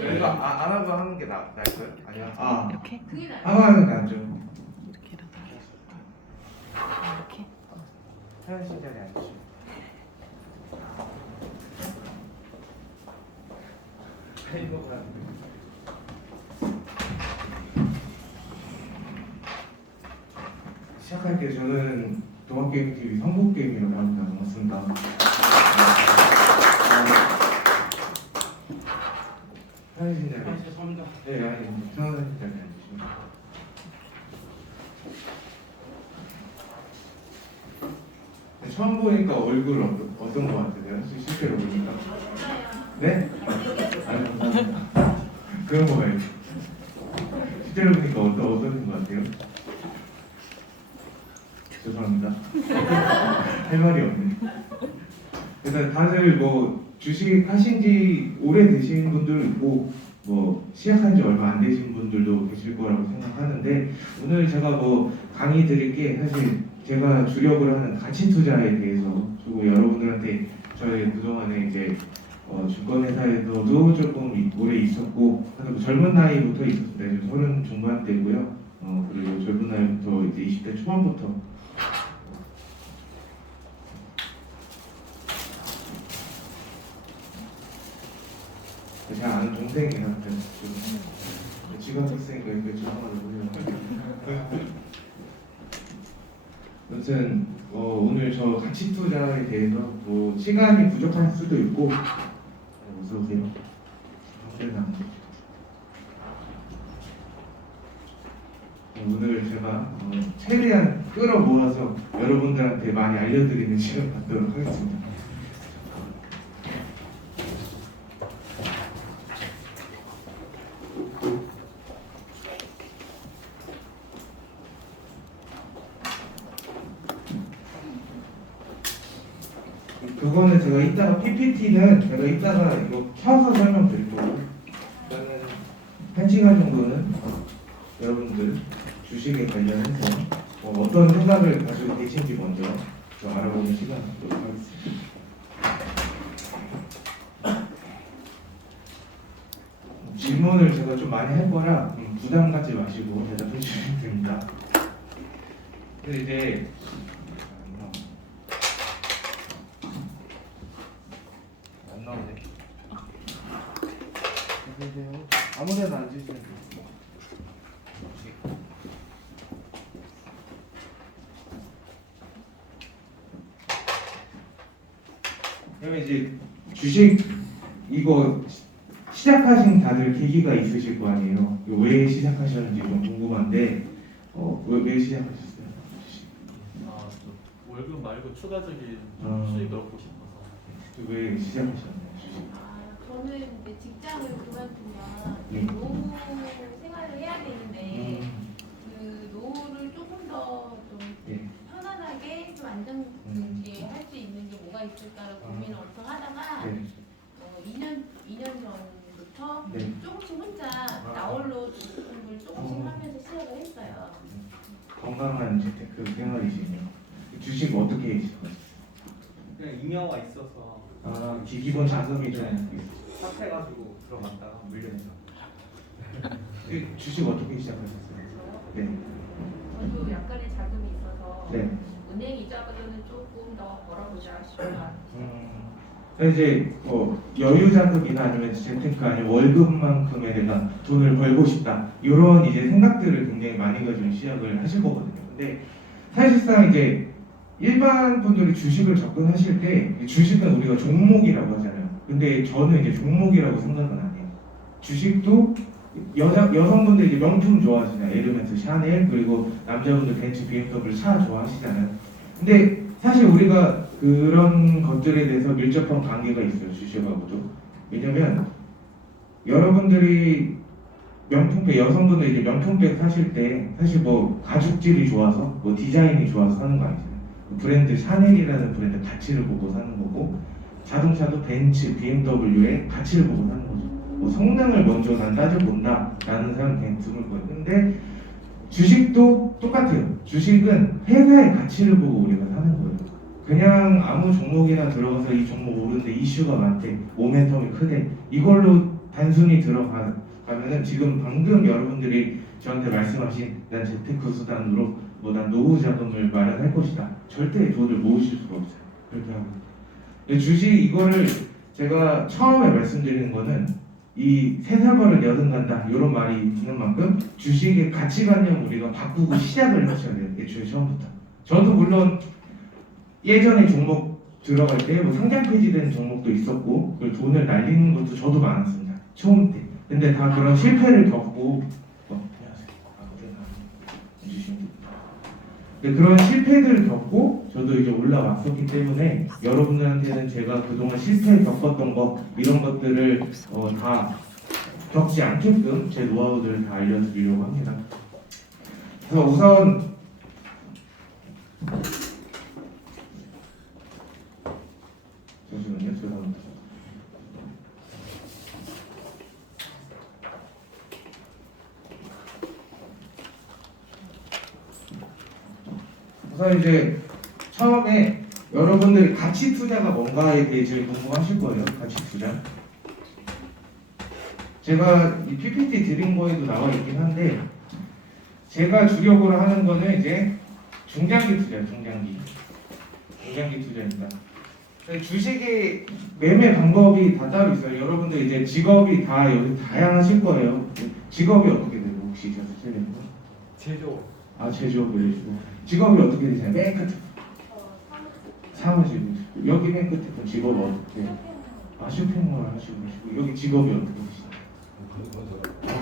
이거 안 하고 하는 게 나을까요? 아니요. 이렇게? 하고 하는 게 낫죠. 이렇게라도 이렇게? 편하신 자리 앉으시고. 시작할게요. 저는 동학게임TV 성북게임이라고 합니다. 반갑습니다. 편하신 자리. 죄송합니다. 네, 아니, 편하신 자리 앉으시고. 처음 보니까 얼굴 어떤 거 같으세요? 실제로 보니까? 네? 아니, 감사합니다. 그런 거 말고. 실제로 보니까 어떤 거 같아요? 죄송합니다. 할 말이 없네. 일단 다들 뭐 주식 하신 지 오래되신 분들 있고 뭐 시작한 지 얼마 안 되신 분들도 계실 거라고 생각하는데 오늘 제가 뭐 강의 드릴 게 사실 제가 주력을 하는 가치 투자에 대해서 그리고 여러분들한테 저희 그동안에 이제 증권회사에서도 조금 오래 있었고 그리고 젊은 나이부터 있었습니다. 지금 30 중반대고요. 그리고 젊은 나이부터 이제 20대 초반부터 제가 아는 동생이한테 지각했으니까 이렇게 전화를 보려고. 아무튼 오늘 저 가치 투자에 대해서 뭐 시간이 부족할 수도 있고 어서 오세요. 오늘 제가 최대한 끌어모아서 여러분들한테 많이 알려드리는 시간 갖도록 하겠습니다. 그거는 제가 이따가 PPT는 제가 이따가 이거 켜서 설명드릴 거고 일단은 1시간 정도는 여러분들 주식에 관련해서 어떤 생각을 가지고 계신지 먼저 좀 알아보는 시간 갖도록 하겠습니다. 질문을 제가 좀 많이 할 거라 부담 갖지 마시고 대답해 주시면 됩니다. 근데 이제 안 나오네. 안녕하세요. 아무데나 앉으시면 돼요. 그러면 이제 주식 이거 시작하신 다들 계기가 있으실 거 아니에요. 이거 왜 시작하셨는지 좀 궁금한데 왜 시작하셨어요? 또 월급 말고 추가적인 아. 수익을 얻고 싶어서. 왜 시작하셨나요? 주식? 저는 이제 직장을 그만두면 네. 노후 생활을 해야 되는데 음, 그 노후를 조금 더 좀 네. 편안하게 좀 안정 있게 할 수 있는 게 뭐가 있을까를 고민을 엄청 하다가 네. 2년 전부터 네. 조금씩 혼자 나홀로 주식을 조금씩 하면서 시작을 했어요. 건강한 재테크 생활이시네요. 주식 어떻게 시작하셨어요? 그냥 임여가 있어서 기본 자금이 좀 삭해가지고 들어갔다가 물려서 주식 어떻게 시작하셨어요? 네. 저도 약간의 자금이 있어서 네. 은행 이자보다는 조금 더 벌어보자 싶어요. 이제 여유 자금이나 아니면 재테크 아니면 월급만큼에 내가 돈을 벌고 싶다 이런 이제 생각들을 굉장히 많이 가지고 시작을 하실 거거든요. 근데 사실상 이제 일반 분들이 주식을 접근하실 때 주식은 우리가 종목이라고 하잖아요. 근데 저는 이제 종목이라고 생각은 안 해요. 주식도 여성분들 이제 명품 좋아하시잖아요. 에르메스, 샤넬 그리고 남자분들 벤츠, BMW 차 좋아하시잖아요. 근데 사실 우리가 그런 것들에 대해서 밀접한 관계가 있어요. 주식하고도. 왜냐면 여러분들이 명품백 여성분들 이제 명품백 사실 때 사실 뭐 가죽질이 좋아서 뭐 디자인이 좋아서 사는 거 아니잖아요. 브랜드 샤넬이라는 브랜드 가치를 보고 사는 거고 자동차도 벤츠, BMW의 가치를 보고 사는 거죠. 뭐 성능을 먼저 난 따져본다 라는 사람 그냥 드물 거예요. 근데 주식도 똑같아요. 주식은 회사의 가치를 보고 우리가 사는 거예요. 그냥 아무 종목이나 들어가서 이 종목 오르는데 이슈가 많대, 모멘텀이 크대 이걸로 단순히 들어가면은 지금 방금 여러분들이 저한테 말씀하신 난 재테크 수단으로 뭐 난 노후 자금을 마련할 것이다. 절대 돈을 모으실 수가 없어요. 그렇게 하고. 근데 주식 이거를 제가 처음에 말씀드리는 거는 이 세살벌을 여든 간다 이런 말이 있는 만큼 주식의 가치관념 우리가 바꾸고 시작을 하셔야 돼요. 애초에 처음부터. 저도 물론 예전에 종목 들어갈 때 뭐 상장 폐지된 종목도 있었고 그리고 돈을 날리는 것도 저도 많았습니다. 처음 때. 근데 다 그런 실패를 겪고 안녕하세요. 근데 그런 실패들을 겪고 저도 이제 올라왔었기 때문에 여러분들한테는 제가 그동안 실패 겪었던 거 이런 것들을 다 겪지 않게끔 제 노하우들을 다 알려드리려고 합니다. 그래서 우선 잠시만요. 죄송합니다. 우선 이제 처음에 여러분들이 가치 투자가 뭔가에 대해 제일 궁금하실 거예요. 가치 투자. 제가 이 PPT 드린 거에도 나와 있긴 한데 제가 주력으로 하는 거는 이제 중장기 투자예요. 중장기 투자입니다. 주식의 매매 방법이 다 따로 있어요. 여러분들 이제 직업이 다 여기 다양하실 거예요. 직업이 어떻게 되고 혹시 선생님? 제조. 아 제조업이시고 직업이 어떻게 되세요? 맨 끝에 사무실 여기 맨 끝에 분 직업 어떻게? 아 쇼핑몰 하시고 계시고 여기 직업이 어떻게 되시나요?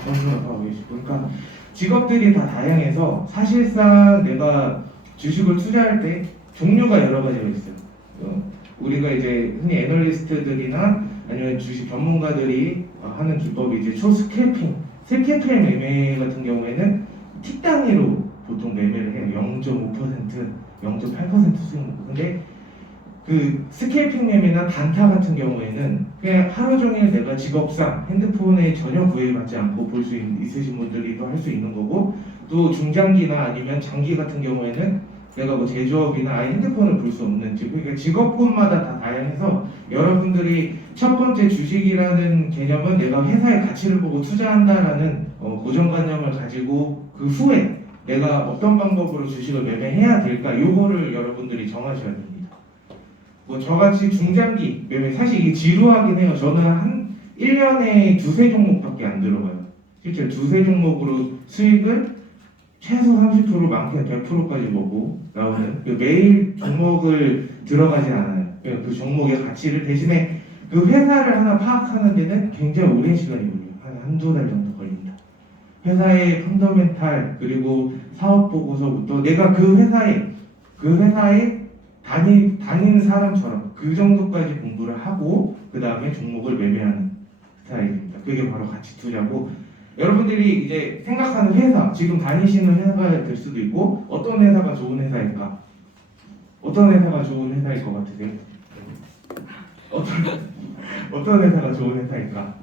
전문업 하고 계시고 그러니까 직업들이 다 다양해서 사실상 내가 주식을 투자할 때 종류가 여러 가지가 있어요. 우리가 이제 흔히 애널리스트들이나 아니면 주식 전문가들이 하는 기법이 이제 초스캘핑, 스캘핑 매매 같은 경우에는 틱 단위로 보통 매매를 해요. 0.5%, 0.8% 수익 먹고. 근데 그 스캘핑 매매나 단타 같은 경우에는 그냥 하루 종일 내가 직업상 핸드폰에 전혀 구애받지 않고 볼 수 있으신 분들이 또 할 수 있는 거고 또 중장기나 아니면 장기 같은 경우에는 내가 뭐 제조업이나 아예 핸드폰을 볼 수 없는 그러니까 직업군마다 다 다양해서 여러분들이 첫 번째 주식이라는 개념은 내가 회사의 가치를 보고 투자한다라는 고정관념을 가지고 그 후에 내가 어떤 방법으로 주식을 매매해야 될까 요거를 여러분들이 정하셔야 됩니다. 뭐 저같이 중장기 매매 사실 이게 지루하긴 해요. 저는 한 1년에 두세 종목밖에 안 들어가요. 실제 두세 종목으로 수익을 최소 30% 많게는 100%까지 보고 나오는 매일 종목을 들어가지 않아요. 그 종목의 가치를 대신에 그 회사를 하나 파악하는 데는 굉장히 오랜 시간이 걸려요. 한두 달 정도 걸립니다. 회사의 펀더멘탈 그리고 사업 보고서부터 내가 그 회사에 다니는 사람처럼 그 정도까지 공부를 하고 그 다음에 종목을 매매하는 스타일입니다. 그게 바로 가치 투자고 여러분들이 이제 생각하는 회사, 지금 다니시는 회사가 될 수도 있고 어떤 회사가 좋은 회사일까? 어떤 회사가 좋은 회사일 것 같으세요? 어떤 회사가 좋은 회사일까?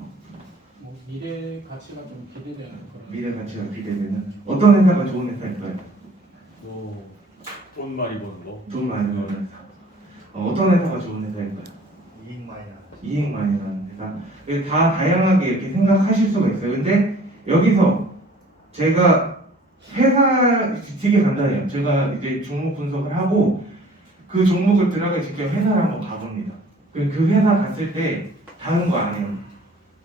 뭐 미래 가치가 좀 기대되는 그런. 미래 가치가 기대되는 어떤 회사가 좋은 회사일까요? 돈 많이 버는 거. 돈 많이 버는 회사. 어떤 회사가 좋은 회사일까요? 이익 많이 나는 회사. 다 다양하게 이렇게 생각하실 수가 있어요. 근데 여기서 제가 회사 되게 간단해요. 제가 이제 종목 분석을 하고 그 종목을 들어가 직접 회사를 한번 가봅니다. 그 회사 갔을 때 다른 거 안 해요.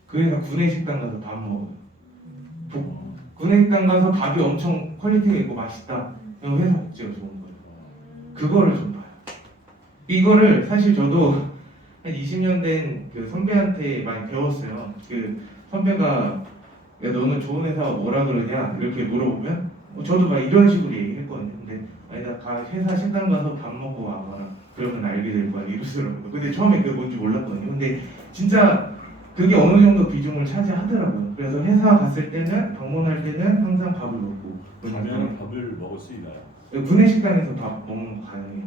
그 회사 구내식당 가서 밥 먹어요. 구내식당 가서 밥이 엄청 퀄리티가 있고 맛있다. 그럼 회사 복지가 좋은 거예요. 그거를 좀 봐요. 이거를 사실 저도 한 20년 된 그 선배한테 많이 배웠어요. 그 선배가 야 너는 좋은 회사가 뭐라 그러냐 이렇게 물어보면 저도 막 이런 식으로 얘기했거든요. 근데 아니 나 회사 식당 가서 밥 먹고 와봐라. 그러면 알게 될 거야 이러더라고요. 근데 처음에 그게 뭔지 몰랐거든요. 근데 진짜 그게 어느 정도 비중을 차지하더라고요. 그래서 회사 갔을 때는 방문할 때는 항상 밥을 먹고 가면 밥을 먹을 수 있나요? 구내식당에서 밥 먹는 거 가능해요.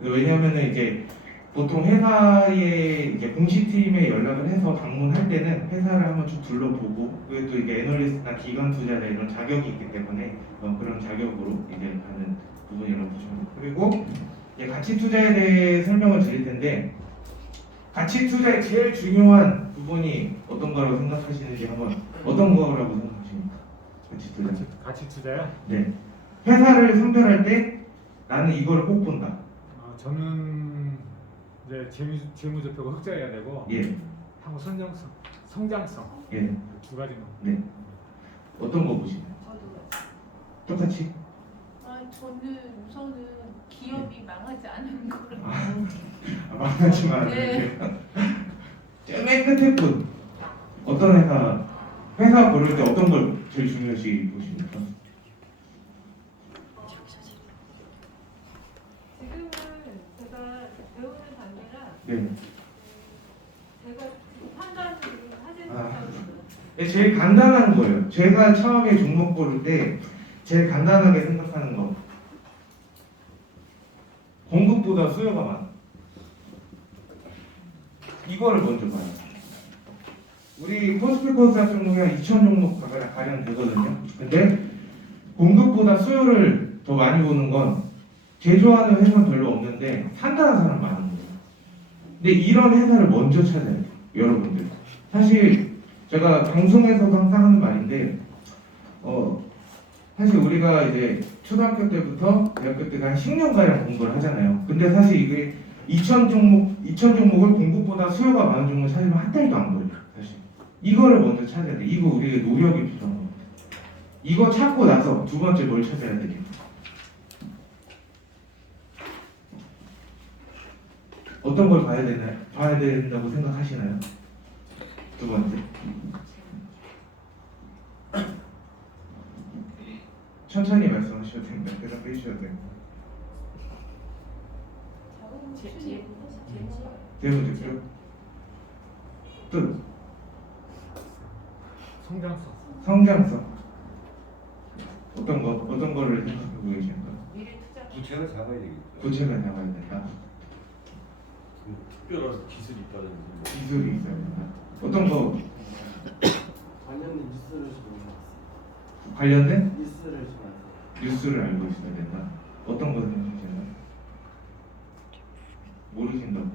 왜냐하면은 이제 보통 회사에 이제 공식팀에 연락을 해서 방문할 때는 회사를 한번 쭉 둘러보고 그게 또 이게 애널리스트나 기관 투자자 이런 자격이 있기 때문에 그런 자격으로 이제 가는 부분이라고 보시면 돼요. 그리고 이제 가치 투자에 대해 설명을 드릴 텐데 가치 투자의 제일 중요한 두 분이 어떤 거라고 생각하시는지 한번 어떤 거라고 생각하십니까? 같이 투자요? 네. 회사를 선별할 때 나는 이거를 꼭 본다. 저는 이제 재무제표가 흑자해야 되고 예. 하고 성장성 예. 두 가지만. 네. 어떤 거 보시나요? 저도 똑같이? 저는 우선은 기업이 망하지 않는 거를 망하지 말아요. 네. 맨 끝에 분 어떤 회사 고를 때 어떤 걸 제일 중요시 보십니까? 지금은 제가 배우는 단계라 네. 제가 판단을 하지는 아. 못하거든요. 네, 제일 간단한 거예요. 제가 처음에 종목 고를 때 제일 간단하게 생각하는 거. 공급보다 수요가 많아. 이거를 먼저 봐요. 우리 코스피코스닥 종목이 한 2,000 종목 가량 되거든요. 근데 공급보다 수요를 더 많이 보는 건 제조하는 회사는 별로 없는데 산다는 사람 많은 거예요. 근데 이런 회사를 먼저 찾아야 돼요. 여러분들. 사실 제가 방송에서도 항상 하는 말인데 사실 우리가 이제 초등학교 때부터 대학교 때가 한 10년가량 공부를 하잖아요. 근데 사실 이게 2,000 종목을 공급보다 수요가 많은 종목을 찾으면 한 달도 안 걸려요. 사실 이거를 먼저 찾아야 돼. 이거 우리의 노력이 필요한 겁니다. 이거 찾고 나서 두 번째 뭘 찾아야 되겠죠? 어떤 걸 봐야 된다고 생각하시나요? 두 번째. 천천히 말씀하셔도 됩니다. 대답해 주셔도 됩니다. 대문제표. 또 성장성. 어떤 거를 생각하고 계신가요? 부채가 잡아야 되겠죠. 부채가 나와야 된다. 특별한 기술이 있다든지 뭐. 기술이 있어야 된다. 어떤 거 관련된 뉴스를 좀 알았어요. 관련된 뉴스를 좀 알았어요. 뉴스를 알고 있어야 된다. 어떤 거 생각하시나요? 모르신다고.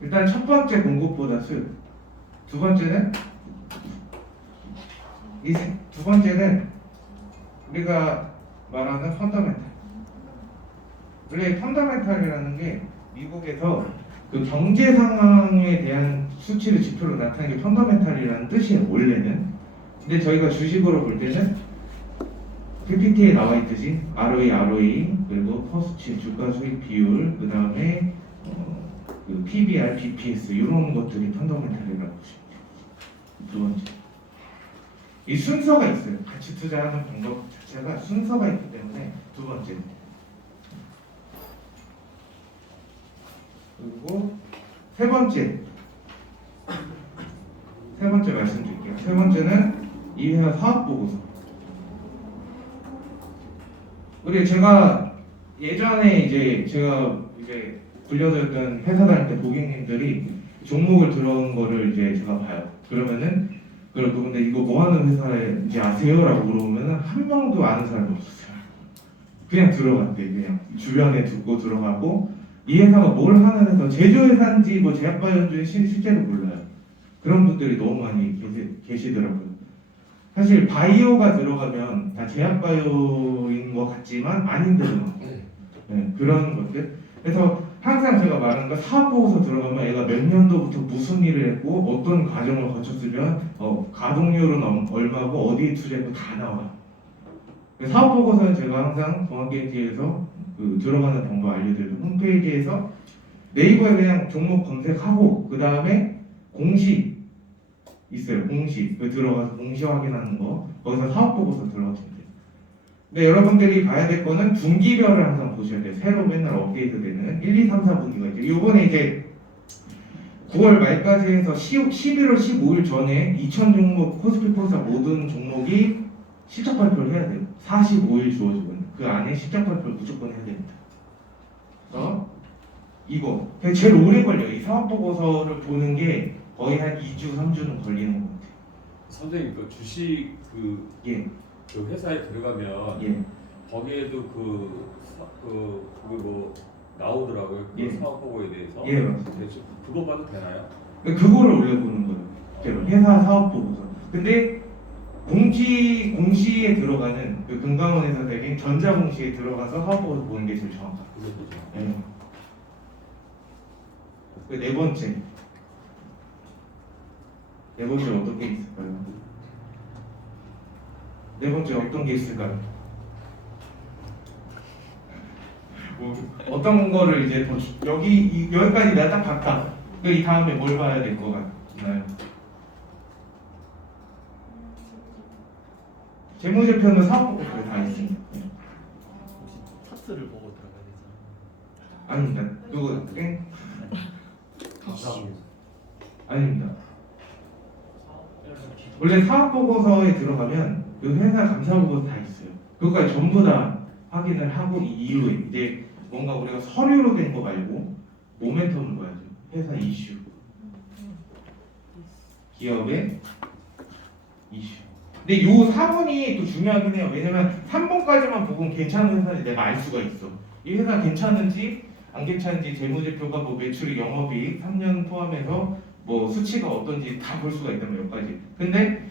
일단 첫 번째 공급보다 수요. 두 번째는 두 번째는 우리가 말하는 펀더멘탈. 원래 펀더멘탈이라는 게 미국에서 그 경제 상황에 대한 수치를 지표로 나타내는 게 펀더멘탈이라는 뜻이에요. 원래는. 근데 저희가 주식으로 볼 때는 PPT에 나와 있듯이 ROE 그리고 퍼스치 주가 수익 비율 그 다음에 그 PBR, BPS 이런 것들이 펀더멘탈이라고 보시면 돼요. 두 번째. 이 순서가 있어요. 같이 투자하는 방법 자체가 순서가 있기 때문에 두 번째. 그리고 세 번째 말씀드릴게요. 세 번째는 이 회사 사업 보고서. 우리 제가 예전에 제가 불려드렸던 회사 다닐 때 고객님들이 종목을 들어온 거를 제가 봐요. 그러면은 근데 이거 뭐 하는 회사인지 아세요? 라고 물어보면은 한 명도 아는 사람이 없었어요. 그냥 들어갔대. 그냥 주변에 두고 들어가고 이 회사가 뭘 하는 회사, 제조회사인지 뭐 제약바이오인지 실제로 몰라요. 그런 분들이 너무 많이 계시더라고요. 사실 바이오가 들어가면 다 제약바이오인 것 같지만 아닌 데도 많고 네, 그런 것들. 그래서 항상 제가 말하는 거 사업보고서 들어가면 얘가 몇 년도부터 무슨 일을 했고 어떤 과정을 거쳤으면 가동률은 얼마고 어디에 투자했고 다 나와요. 사업보고서는 제가 항상 동학개인지에서 들어가는 방법 알려드리고 홈페이지에서 네이버에 그냥 종목 검색하고 그 다음에 공시 있어요. 공시 들어가서 공시 확인하는 거 거기서 사업보고서 들어가시면 돼요. 근데 여러분들이 봐야 될 거는 분기별을 항상 보셔야 돼요. 새로 맨날 업데이트되는 1, 2, 3, 4분기가 있죠. 요번에 이제 9월 말까지 해서 11월 15일 전에 2,000 종목 코스피코스닥 모든 종목이 실적 발표를 해야 돼요. 45일 주어지거든요. 그 안에 실적 발표를 무조건 해야 됩니다. 그래서 이거 제일 오래 걸려요. 이 사업보고서를 보는 게 거의 한 2주, 3주는 걸리는 것 같아요. 선생님 그 주식 예. 그 회사에 들어가면 예. 거기에도 뭐 나오더라고요. 그 예. 사업 보고에 대해서. 예, 맞습니다. 그래서 그거 봐도 되나요? 그거를 올려보는 거예요. 제가 회사 사업 보고서. 근데 공시에 들어가는 그 금강원에서 내린 전자공시에 들어가서 사업 보고서 보는 게 제일 정확합니다. 그거죠. 예. 그 네 번째. 네 번째 어떤 게 있을까요? 네 번째 어떤 게 있을까요? 뭐 어떤 거를 이제 더 여기까지 내가 딱 봤다. 이 다음에 뭘 봐야 될 것 같나요? 재무제표는 사업보고서에 다 있습니다. 네. 타스를 보고 들어가야 되잖아. 아닙니다. 그거 땡? 감사합니다. 아닙니다. 원래 사업보고서에 들어가면 그 회사 감사보고서 다 있어요. 그것까지 전부 다 확인을 하고 이후에 이제 뭔가 우리가 서류로 된 거 말고 모멘텀을 봐야죠. 회사 이슈, 기업의 이슈. 근데 요 4번이 또 중요하긴 해요. 왜냐면 3번까지만 보면 괜찮은 회사인지 내가 알 수가 있어. 이 회사 괜찮은지 안 괜찮은지 재무제표가 뭐 매출이 영업이익 3년 포함해서 뭐 수치가 어떤지 다 볼 수가 있단 말이에요. 여기까지. 근데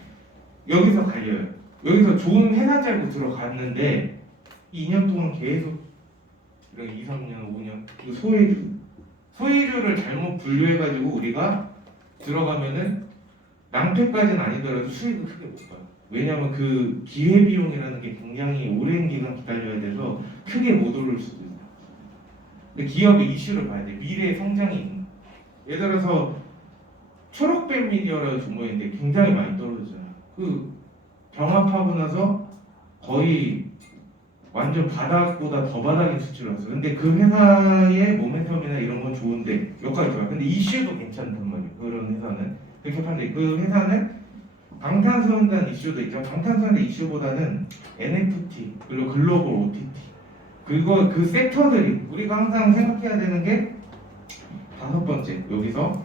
여기서 갈려요. 여기서 좋은 회사인지 알고 들어갔는데 2년 동안 계속 이런 2, 3년, 5년 그 소외주를 잘못 분류해가지고 우리가 들어가면은 낭패까지는 아니더라도 수익을 크게 못 봐요. 왜냐하면 그 기회비용이라는 게 굉장히 오랜 기간 기다려야 돼서 크게 못 오를 수도 있어요. 근데 기업의 이슈를 봐야 돼. 미래의 성장이 있는 거. 예를 들어서 초록벨 미디어라는 종목인데 굉장히 많이 떨어지잖아요. 그 병합하고 나서 거의 완전 바닥보다 더 바닥인 수치를 왔어요. 근데 그 회사의 모멘텀이나 이런 건 좋은데 여기까지 좋아요. 근데 이슈도 괜찮단 말이에요. 그런 회사는 그렇게 판단해. 그 회사는 방탄소년단 이슈도 있죠. 방탄소년단 이슈보다는 NFT 그리고 글로벌 OTT 그 섹터들이 우리가 항상 생각해야 되는 게 다섯 번째 여기서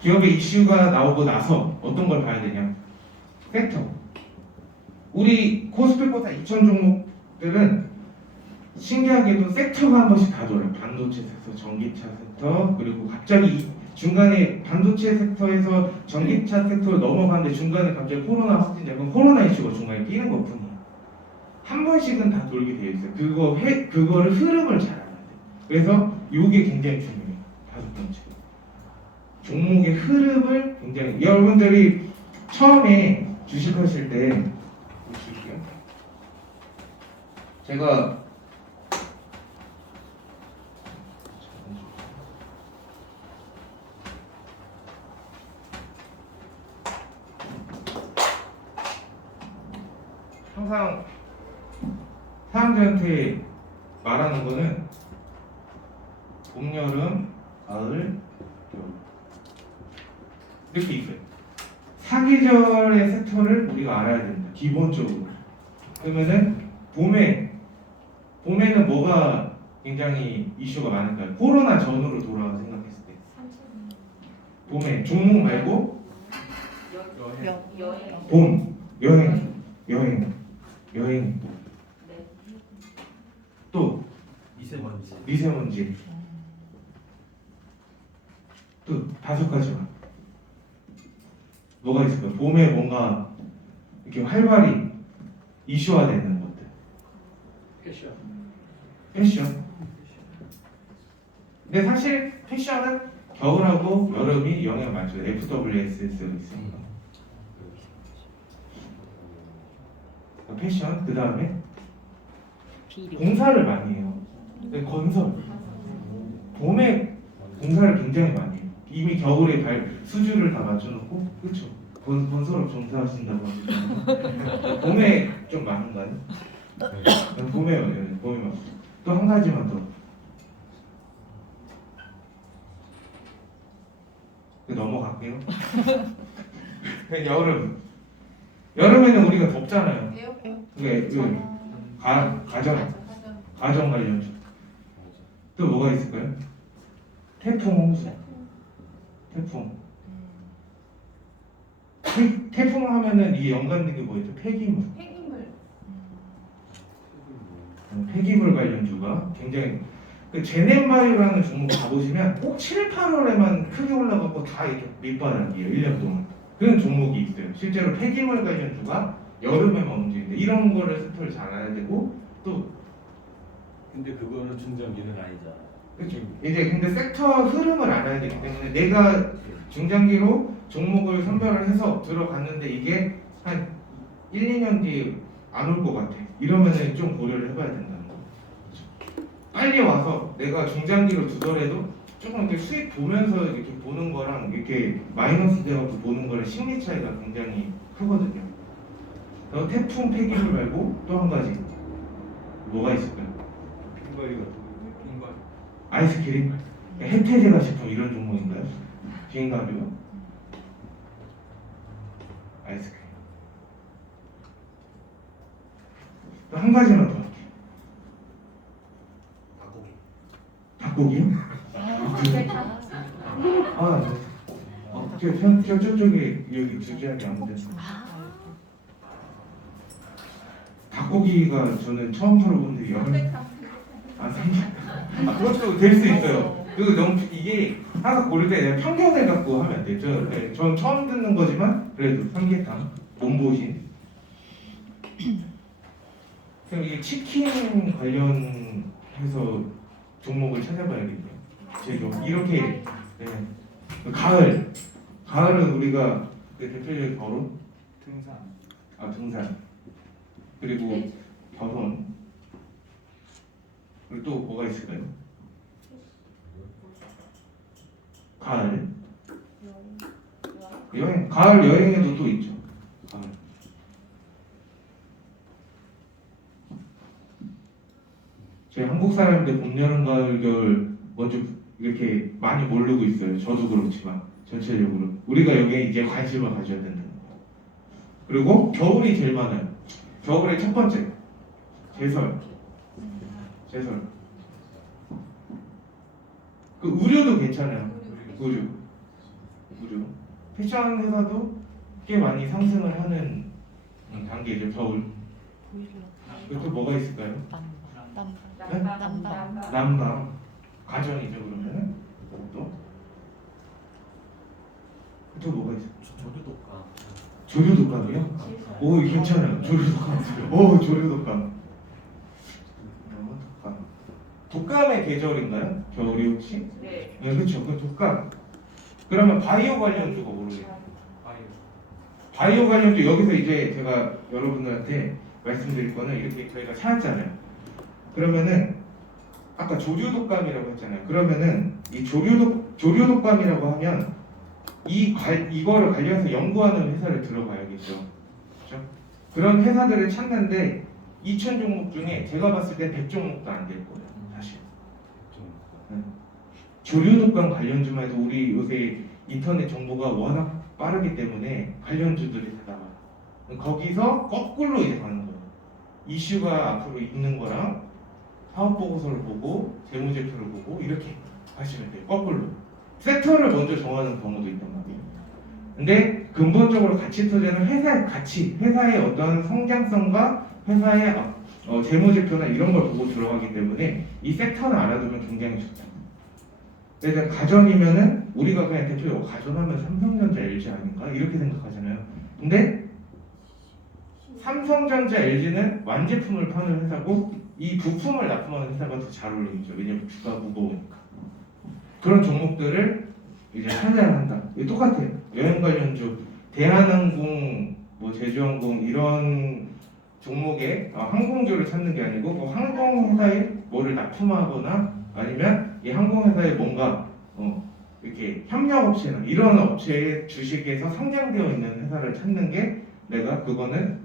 기업의 이슈가 나오고 나서 어떤 걸 봐야 되냐 섹터. 우리 코스피코사 2000 종목들은 신기하게도 섹터가 한 번씩 다 돌아요. 반도체 섹터, 전기차 섹터, 그리고 갑자기 중간에 반도체 섹터에서 전기차 섹터로 넘어가는데 중간에 갑자기 코로나 확진자, 그럼 코로나 이슈가 중간에 끼는 것 뿐이에요. 한 번씩은 다 돌게 되어 있어요. 그거를 흐름을 잘 알아야 돼요. 그래서 이게 굉장히 중요해요. 다섯 번째. 종목의 흐름을 굉장히 여러분들이 처음에 주식하실 때 보실게요. 제가 항상 사람들한테 말하는 거는 봄, 여름, 가을, 겨울 이렇게 있어요. 사계절의 섹터를 우리가 알아야 된다. 기본적으로. 그러면은 봄에는 뭐가 굉장히 이슈가 많을까요? 코로나 전으로 돌아가 생각했을 때. 봄에 종목 말고 봄, 여행. 또 미세먼지. 또 다섯 가지만. 뭐가 있을까요? 봄에 뭔가 이렇게 활발히 이슈화되는 것들. 패션. 근데 사실 패션은 겨울하고 여름이 영향을 많이 줘요. FWSS가 있으니까. 패션, 그 다음에 공사를 많이 해요. 건설. 봄에 공사를 굉장히 많이 해요. 이미 겨울에 수주를 다 맞춰놓고, 그렇죠? 건설업 종사하신다고 하시잖아요. 봄에 좀 많은가요? 네. 봄에 많아요. 또 한 가지만 더. 넘어갈게요. 여름에는 우리가 덥잖아요. 그게 가정 관련주. 또 뭐가 있을까요? 태풍. 태풍 하면은 이게 연관된 게 뭐였죠? 폐기물 관련주가 굉장히 그 제넨바이오라는 종목 가보시면 꼭 7, 8월에만 크게 올라가고 다 이렇게 밑바닥이에요. 1년 동안. 그런 종목이 있어요. 실제로 폐기물 관련주가 여름에만 움직이는데 이런 거를 스토리 잘 알아야 되고 또 근데 그거는 중장기는 아니잖아. 그렇죠. 이제 근데 섹터 흐름을 알아야 되기 때문에 내가 중장기로 종목을 선별을 해서 들어갔는데 이게 한 1, 2년 뒤에 안 올 것 같아. 이러면은 좀 고려를 해봐야 된다는 거. 그렇죠. 빨리 와서 내가 중장기로 두더라도 조금 이렇게 수익 보면서 이렇게 보는 거랑 이렇게 마이너스 돼갖고 보는 거랑 심리 차이가 굉장히 크거든요. 그래서 태풍 폐기물 말고 또 한 가지 뭐가 있을까요? 빙바이 같은 거. 빙바이. 아이스크림? 혜태제가 식품 이런 종목인가요? 비행가비요? 아이스크림. 또 한 가지만 더 할게요. 닭고기요? 아, 네. 저쪽에 여기 주제하게 아무데 닭고기가 저는 처음 들어보는데 그것도 될 수 있어요. 그 너무 이게 항상 고를 때 그냥 편견을 갖고 하면 안 돼요. 전 처음 듣는 거지만 그래도 삼계탕, 몸보신. 그럼 이게 치킨 관련해서 종목을 찾아봐야겠네요. 제가 이렇게 네. 가을은 우리가 그 대표적인 거론, 등산 그리고 결혼 그리고 또 뭐가 있을까요? 가을 여행 가을 여행에도 또 있죠. 가을. 저희 한국 사람들 봄, 여름, 가을, 겨울 먼저 이렇게 많이 모르고 있어요. 저도 그렇지만 전체적으로 우리가 여기에 이제 관심을 가져야 된다는 거예요. 그리고 겨울이 제일 많아요. 겨울의 첫 번째 제설. 그 의류도 괜찮아요. 의류. 패션 회사도 꽤 많이 상승을 하는 단계죠. 겨울. 그리고 또 뭐가 있을까요? 난방. 가전이죠 그러면은. 또 뭐가 있어요? 조류독감이요? 오 괜찮아요. 조류독감. 독감의 계절인가요? 겨울이 혹시? 네. 네 그렇죠. 그 독감. 그러면 바이오 관련주가 모르겠어요. 바이오 관련주 여기서 이제 제가 여러분들한테 말씀드릴 거는 이렇게 저희가 찾았잖아요. 그러면은 아까 조류독감이라고 했잖아요. 그러면은 이 조류독감이라고 하면 이거를 관련해서 연구하는 회사를 들어가야겠죠. 그렇죠? 그런 회사들을 찾는데 2,000 종목 중에 제가 봤을 때 100종목도 안 될 거예요. 사실. 조류독감 관련주만 해도 우리 요새 인터넷 정보가 워낙 빠르기 때문에 관련주들이 다 나와요. 거기서 거꾸로 이제 가는 거예요. 이슈가 앞으로 있는 거랑 사업 보고서를 보고 재무제표를 보고 이렇게 하시면 돼요. 거꾸로. 섹터를 먼저 정하는 경우도 있단 말이에요. 근데 근본적으로 가치 투자는 회사의 가치, 회사의 어떤 성장성과 회사의 재무제표나 이런 걸 보고 들어가기 때문에 이 섹터는 알아두면 굉장히 좋다. 그래서 가전이면은 우리가 그냥 대표적으로 가전하면 삼성전자, LG 아닌가 이렇게 생각하잖아요. 근데 삼성전자, LG는 완제품을 파는 회사고 이 부품을 납품하는 회사가 더 잘 어울리죠. 왜냐면 주가 무거우니까. 그런 종목들을 이제 찾아야 한다. 이게 똑같아요. 여행 관련주, 대한항공, 뭐 제주항공 이런 종목의 항공주를 찾는 게 아니고 뭐 항공회사에 뭐를 납품하거나 아니면 이 항공회사에 뭔가 이렇게 협력업체나 이런 업체의 주식에서 상장되어 있는 회사를 찾는 게 내가 그거는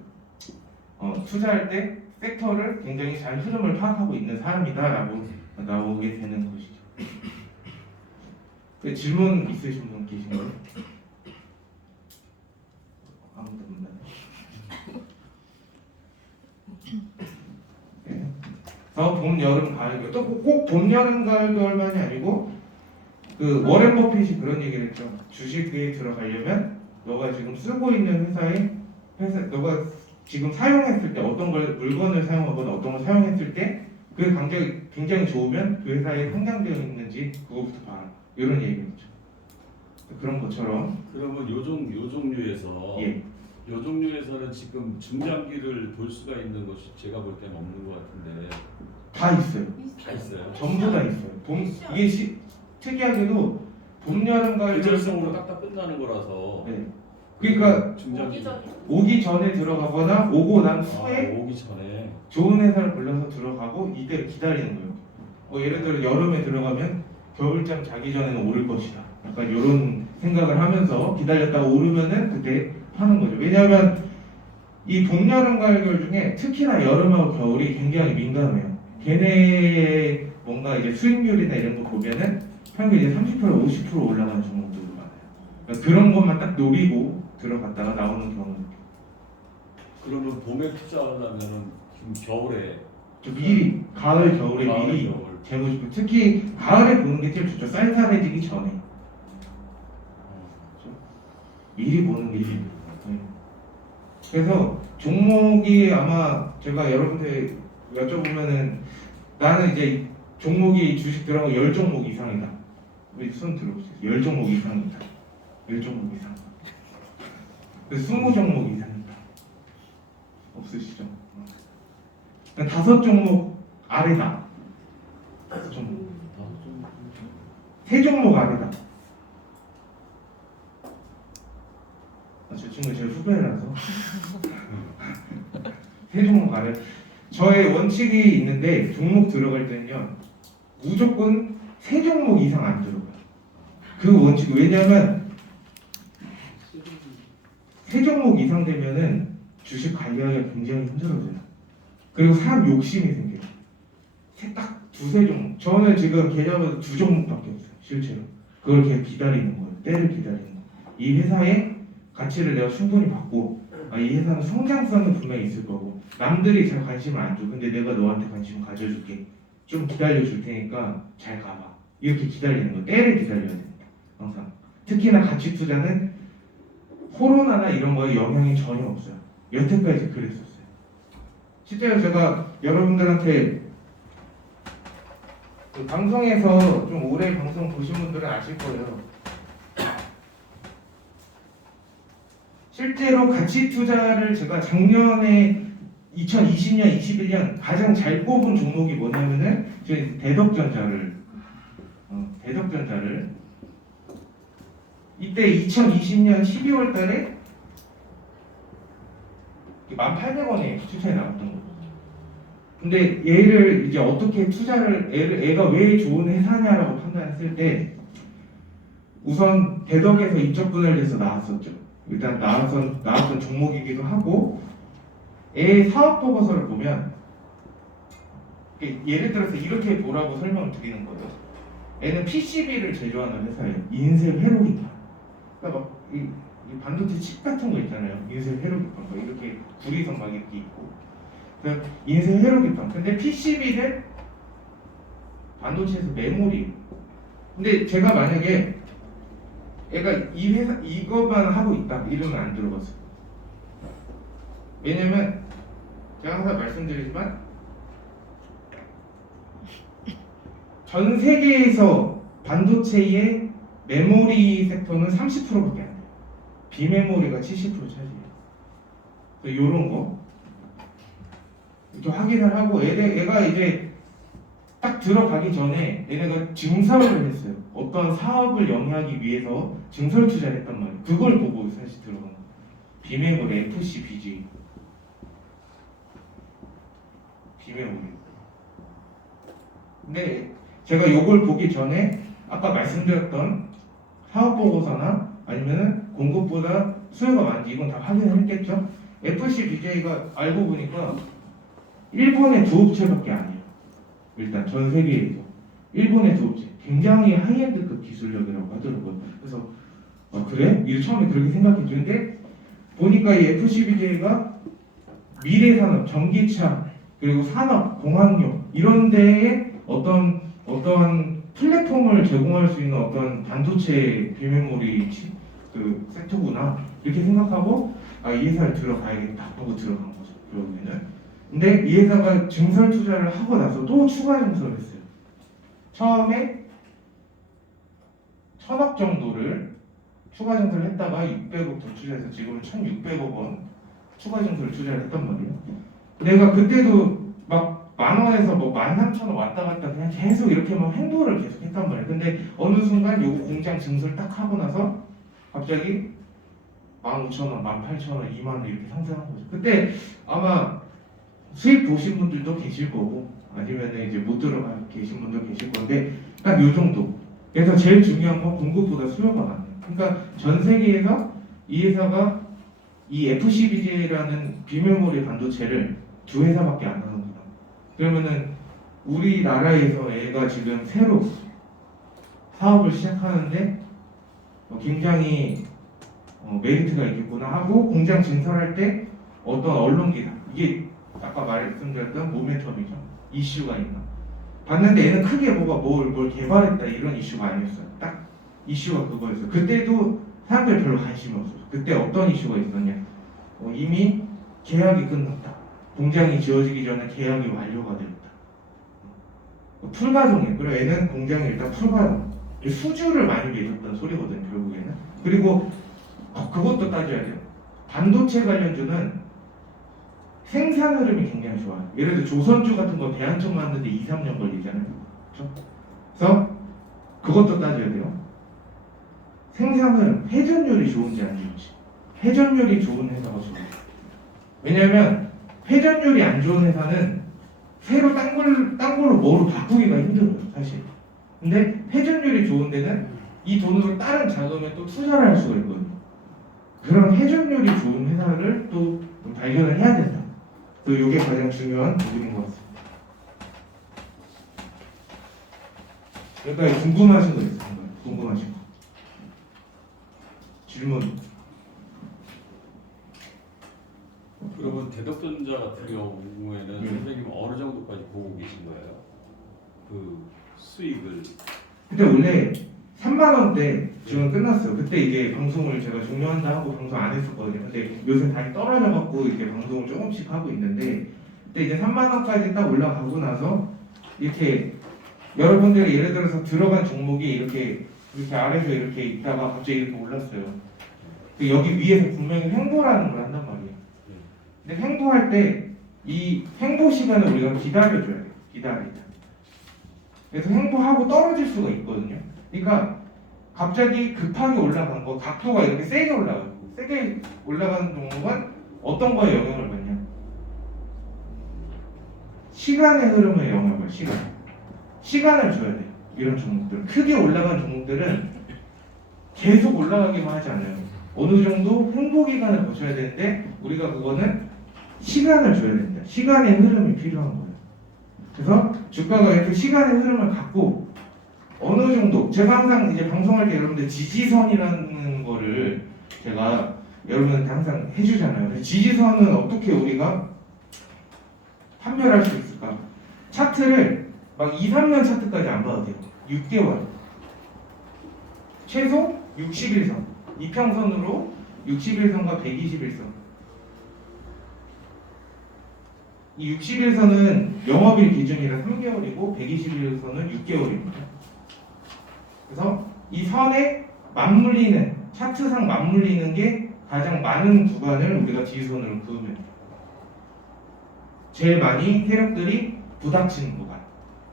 투자할 때 섹터를 굉장히 잘 흐름을 파악하고 있는 사람이다라고 나오게 되는 것이죠. 질문 있으신 분 계신가요? 아무도 없나요? 네. 봄, 여름, 가을, 겨울. 또 꼭 봄, 여름, 가을, 겨울만이 아니고 그 워렌 버핏이 그런 얘기를 했죠. 주식에 들어가려면 너가 지금 쓰고 있는 너가 지금 사용했을 때 어떤 걸 물건을 사용하거나 어떤 걸 사용했을 때 그 굉장히 좋으면 그 회사에 상장되어 있는지 그거부터 봐라. 이런 얘기겠죠. 그런 것처럼 그러면 요 종류에서 예. 요 종류에서는 지금 중장기를 볼 수가 있는 것이 제가 볼 때는 없는 것 같은데 다 있어요. 다 있어요. 전부 다 있어요. 이게 특이하게도 봄, 여름, 가을 계절성으로 딱딱 끝나는 거라서. 네. 그러니까 중장기 오기 전에 들어가거나 오고 난 후에 오기 전에 좋은 회사를 골라서 들어가고 이때 기다리는 거예요. 예를 들어 여름에 들어가면 겨울잠 자기 전에는 오를 것이다. 약간 이런 생각을 하면서 기다렸다가 오르면은 그때 파는 거죠. 왜냐하면 이 봄, 여름, 가을, 겨울 중에 특히나 여름하고 겨울이 굉장히 민감해요. 걔네 뭔가 이제 수익률이나 이런 거 보면은 평균 이제 30% 50% 올라가는 종목들도 많아요. 그러니까 그런 것만 딱 노리고 들어갔다가 나오는 경우. 그러면 봄에 투자하려면은 좀 겨울에 좀 미리 가을, 겨울에 가을, 미리 겨울. 재무집을 특히 가을에 보는 게 제일 좋죠. 쌀쌀해지기 전에 미리 보는 게 제일 좋아요. 그래서 종목이 아마 제가 여러분들 여쭤보면은 나는 이제 종목이 주식 들어간 거 10종목 이상이다. 우리 손 들어보세요. 10종목 이상이다. 10종목 이상. 20종목 이상이다. 없으시죠? 5종목 아래다. 5종목. 3종목 아래다. 저 친구 제 후배라서 3종목 아래. 저의 원칙이 있는데 종목 들어갈 때는요 무조건 3종목 이상 안 들어가요. 그 원칙이 왜냐면 3종목 이상 되면은 주식 관리하기가 굉장히 힘들어져요. 그리고 사람 욕심이 생겨요. 딱 2-3종목. 저는 지금 계좌번호 2종목밖에 없어요. 실제로. 그걸 계속 기다리는 거예요. 때를 기다리는 거예요. 이 회사의 가치를 내가 충분히 받고 이 회사는 성장성은 분명히 있을 거고 남들이 잘 관심을 안 줘. 근데 내가 너한테 관심을 가져줄게. 좀 기다려줄 테니까 잘 가봐. 이렇게 기다리는 거예요. 때를 기다려야 됩니다. 항상. 특히나 가치 투자는 코로나나 이런 거에 영향이 전혀 없어요. 여태까지 그랬었어요. 실제로 제가 여러분들한테 그 방송에서 좀 오래 방송 보신 분들은 아실 거예요. 실제로 가치 투자를 제가 작년에 2020년, 21년 가장 잘 뽑은 종목이 뭐냐면은 저희 대덕전자를 이때 2020년 12월 달에 1,800원에 추천이 나왔던 거예요. 근데 얘를 이제 어떻게 투자를 애가 왜 좋은 회사냐라고 판단했을 때 우선 대덕에서 인적 분할돼서 나왔었죠. 일단 나왔던 종목이기도 하고 애 사업 보고서를 보면 예를 들어서 이렇게 보라고 설명을 드리는 거예요. 애는 PCB를 제조하는 회사예요. 인쇄 회로기판. 그러니까 막 이 반도체 칩 같은 거 있잖아요. 인쇄 회로기판 거 이렇게 구리선 막 이렇게 있고. 그래서 인쇄 회로기판. 근데 PCB는 반도체에서 메모리. 근데 제가 만약에 애가 이 회사 이것만 하고 있다 이러면 안 들어갔어요. 왜냐면 제가 항상 말씀드리지만 전 세계에서 반도체의 메모리 섹터는 30%밖에 안 돼요. 비메모리가 70% 차지해요. 그래서 이런 거 이렇게 확인을 하고 애가 이제 딱 들어가기 전에 얘네가 증설을 했어요. 어떤 사업을 영위하기 위해서 증설 투자를 했단 말이에요. 그걸 보고 사실 들어간 거예요. 비메모리 FC, BG 비메모리. 근데 제가 요걸 보기 전에 아까 말씀드렸던 사업 보고서나 아니면은 공급보다 수요가 많은지 이건 다 확인을 했겠죠. FC, BJ가 알고 보니까 일본의 2업체밖에 아니에요. 일단 전 세계에서 일본의 2업체 굉장히 하이엔드급 기술력이라고 하더라고요. 그래서 그래? 이 처음에 그렇게 생각했는데 보니까 이 FCBJ가 미래 산업, 전기차 그리고 산업, 공학용 이런 데에 어떠한 플랫폼을 제공할 수 있는 어떤 반도체 비메모리 그 섹터구나 이렇게 생각하고 이 회사를 들어가야겠다 하고 들어간 거죠. 그러면은 근데 이 회사가 증설 투자를 하고 나서 또 추가 증설을 했어요. 처음에 1,000억 정도를 추가 증설을 했다가 600억 더 투자해서 지금은 1,600억 원 추가 증설을 투자를 했단 말이에요. 내가 그때도 막 10,000원에서 뭐 13,000원 왔다 갔다 그냥 계속 이렇게 막 행보를 계속 했단 말이에요. 근데 어느 순간 요거 공장 증설 딱 하고 나서 갑자기 15,000원, 18,000원, 20,000원 이렇게 상승한 거죠. 그때 아마 수익 보신 분들도 계실 거고 아니면 이제 못 들어가 계신 분도 계실 건데 딱 요 정도. 그래서 제일 중요한 건 공급보다 수요가 많아요. 그러니까 전 세계에서 이 회사가 이 FCBJ라는 비메모리 반도체를 2회사밖에 안 하는구나. 그러면은 우리나라에서 애가 지금 새로 사업을 시작하는데 굉장히 메리트가 있겠구나 하고 공장 증설할 때 어떤 언론기사 이게 아까 말씀드렸던 모멘텀이죠. 이슈가 있나 봤는데 얘는 크게 뭐가 뭘 개발했다 이런 이슈가 아니었어요. 딱 이슈가 그거였어요. 그때도 사람들이 별로 관심이 없었어요. 그때 어떤 이슈가 있었냐, 이미 계약이 끝났다, 공장이 지어지기 전에 계약이 완료가 되었다, 풀가동이에요. 그리고 얘는 공장이 일단 풀가동, 수주를 많이 맺었던 소리거든요 결국에는. 그리고 그것도 따져야 돼요. 반도체 관련주는 생산 흐름이 굉장히 좋아요. 예를 들어 조선주 같은 거 대한청 만드는데 2-3년 걸리잖아요. 그렇죠? 그래서 그것도 따져야 돼요. 생산 흐름, 회전율이 좋은지 안 좋은지. 회전율이 좋은 회사가 좋아요. 왜냐하면 회전율이 안 좋은 회사는 새로 딴 걸로 뭐로 바꾸기가 힘들어요 사실. 근데 회전율이 좋은 데는 이 돈으로 다른 자금에 또 투자를 할 수가 있거든요. 그런 회전율이 좋은 회사를 또 발견을 해야 된다. 또 이게 가장 중요한 부분인 것 같습니다. 여기까지 궁금하신 거 있으신가요? 궁금하신 거? 질문. 그러면 대덕전자 같은 경우에는 네. 선생님 어느 정도까지 보고 계신 거예요? 그 수익을. 그때 원래 3만 원대 지원 끝났어요. 그때 이제 방송을 제가 종료한다 하고 방송 안 했었거든요. 근데 요새 다시 떨어져갖고 이제 방송을 조금씩 하고 있는데 그때 이제 3만 원까지 딱 올라가고 나서 이렇게 여러분들이 예를 들어서 들어간 종목이 이렇게 아래서 이렇게 있다가 갑자기 이렇게 올랐어요. 그 여기 위에서 분명히 횡보라는 걸 한단 말이에요. 근데 횡보할 때 이 횡보 시간을 우리가 기다려줘야 돼요. 기다리다. 그래서 횡보하고 떨어질 수가 있거든요. 그러니까 갑자기 급하게 올라간 거, 각도가 이렇게 세게 올라가고 세게 올라가는 종목은 어떤 거에 영향을 받냐? 시간의 흐름에 영향을 받아요. 시간을 줘야 돼요. 이런 종목들은 크게 올라간 종목들은 계속 올라가기만 하지 않아요. 어느 정도 횡보 기간을 거쳐야 되는데 우리가 그거는 시간을 줘야 됩니다. 시간의 흐름이 필요한 거예요. 그래서 주가가 이렇게 시간의 흐름을 갖고 어느 정도, 제가 항상 이제 방송할 때 여러분들 지지선이라는 거를 제가 여러분한테 항상 해주잖아요. 그래서 지지선은 어떻게 우리가 판별할 수 있을까? 차트를 막 2-3년 차트까지 안 봐도 돼요. 6개월. 최소 60일선. 이평선으로 60일선과 120일선. 이 60일선은 영업일 기준이라 3개월이고 120일선은 6개월입니다. 그래서 이 선에 맞물리는, 차트상 맞물리는 게 가장 많은 구간을 우리가 지지선으로 그으면 돼요. 제일 많이 세력들이 부닥치는 구간,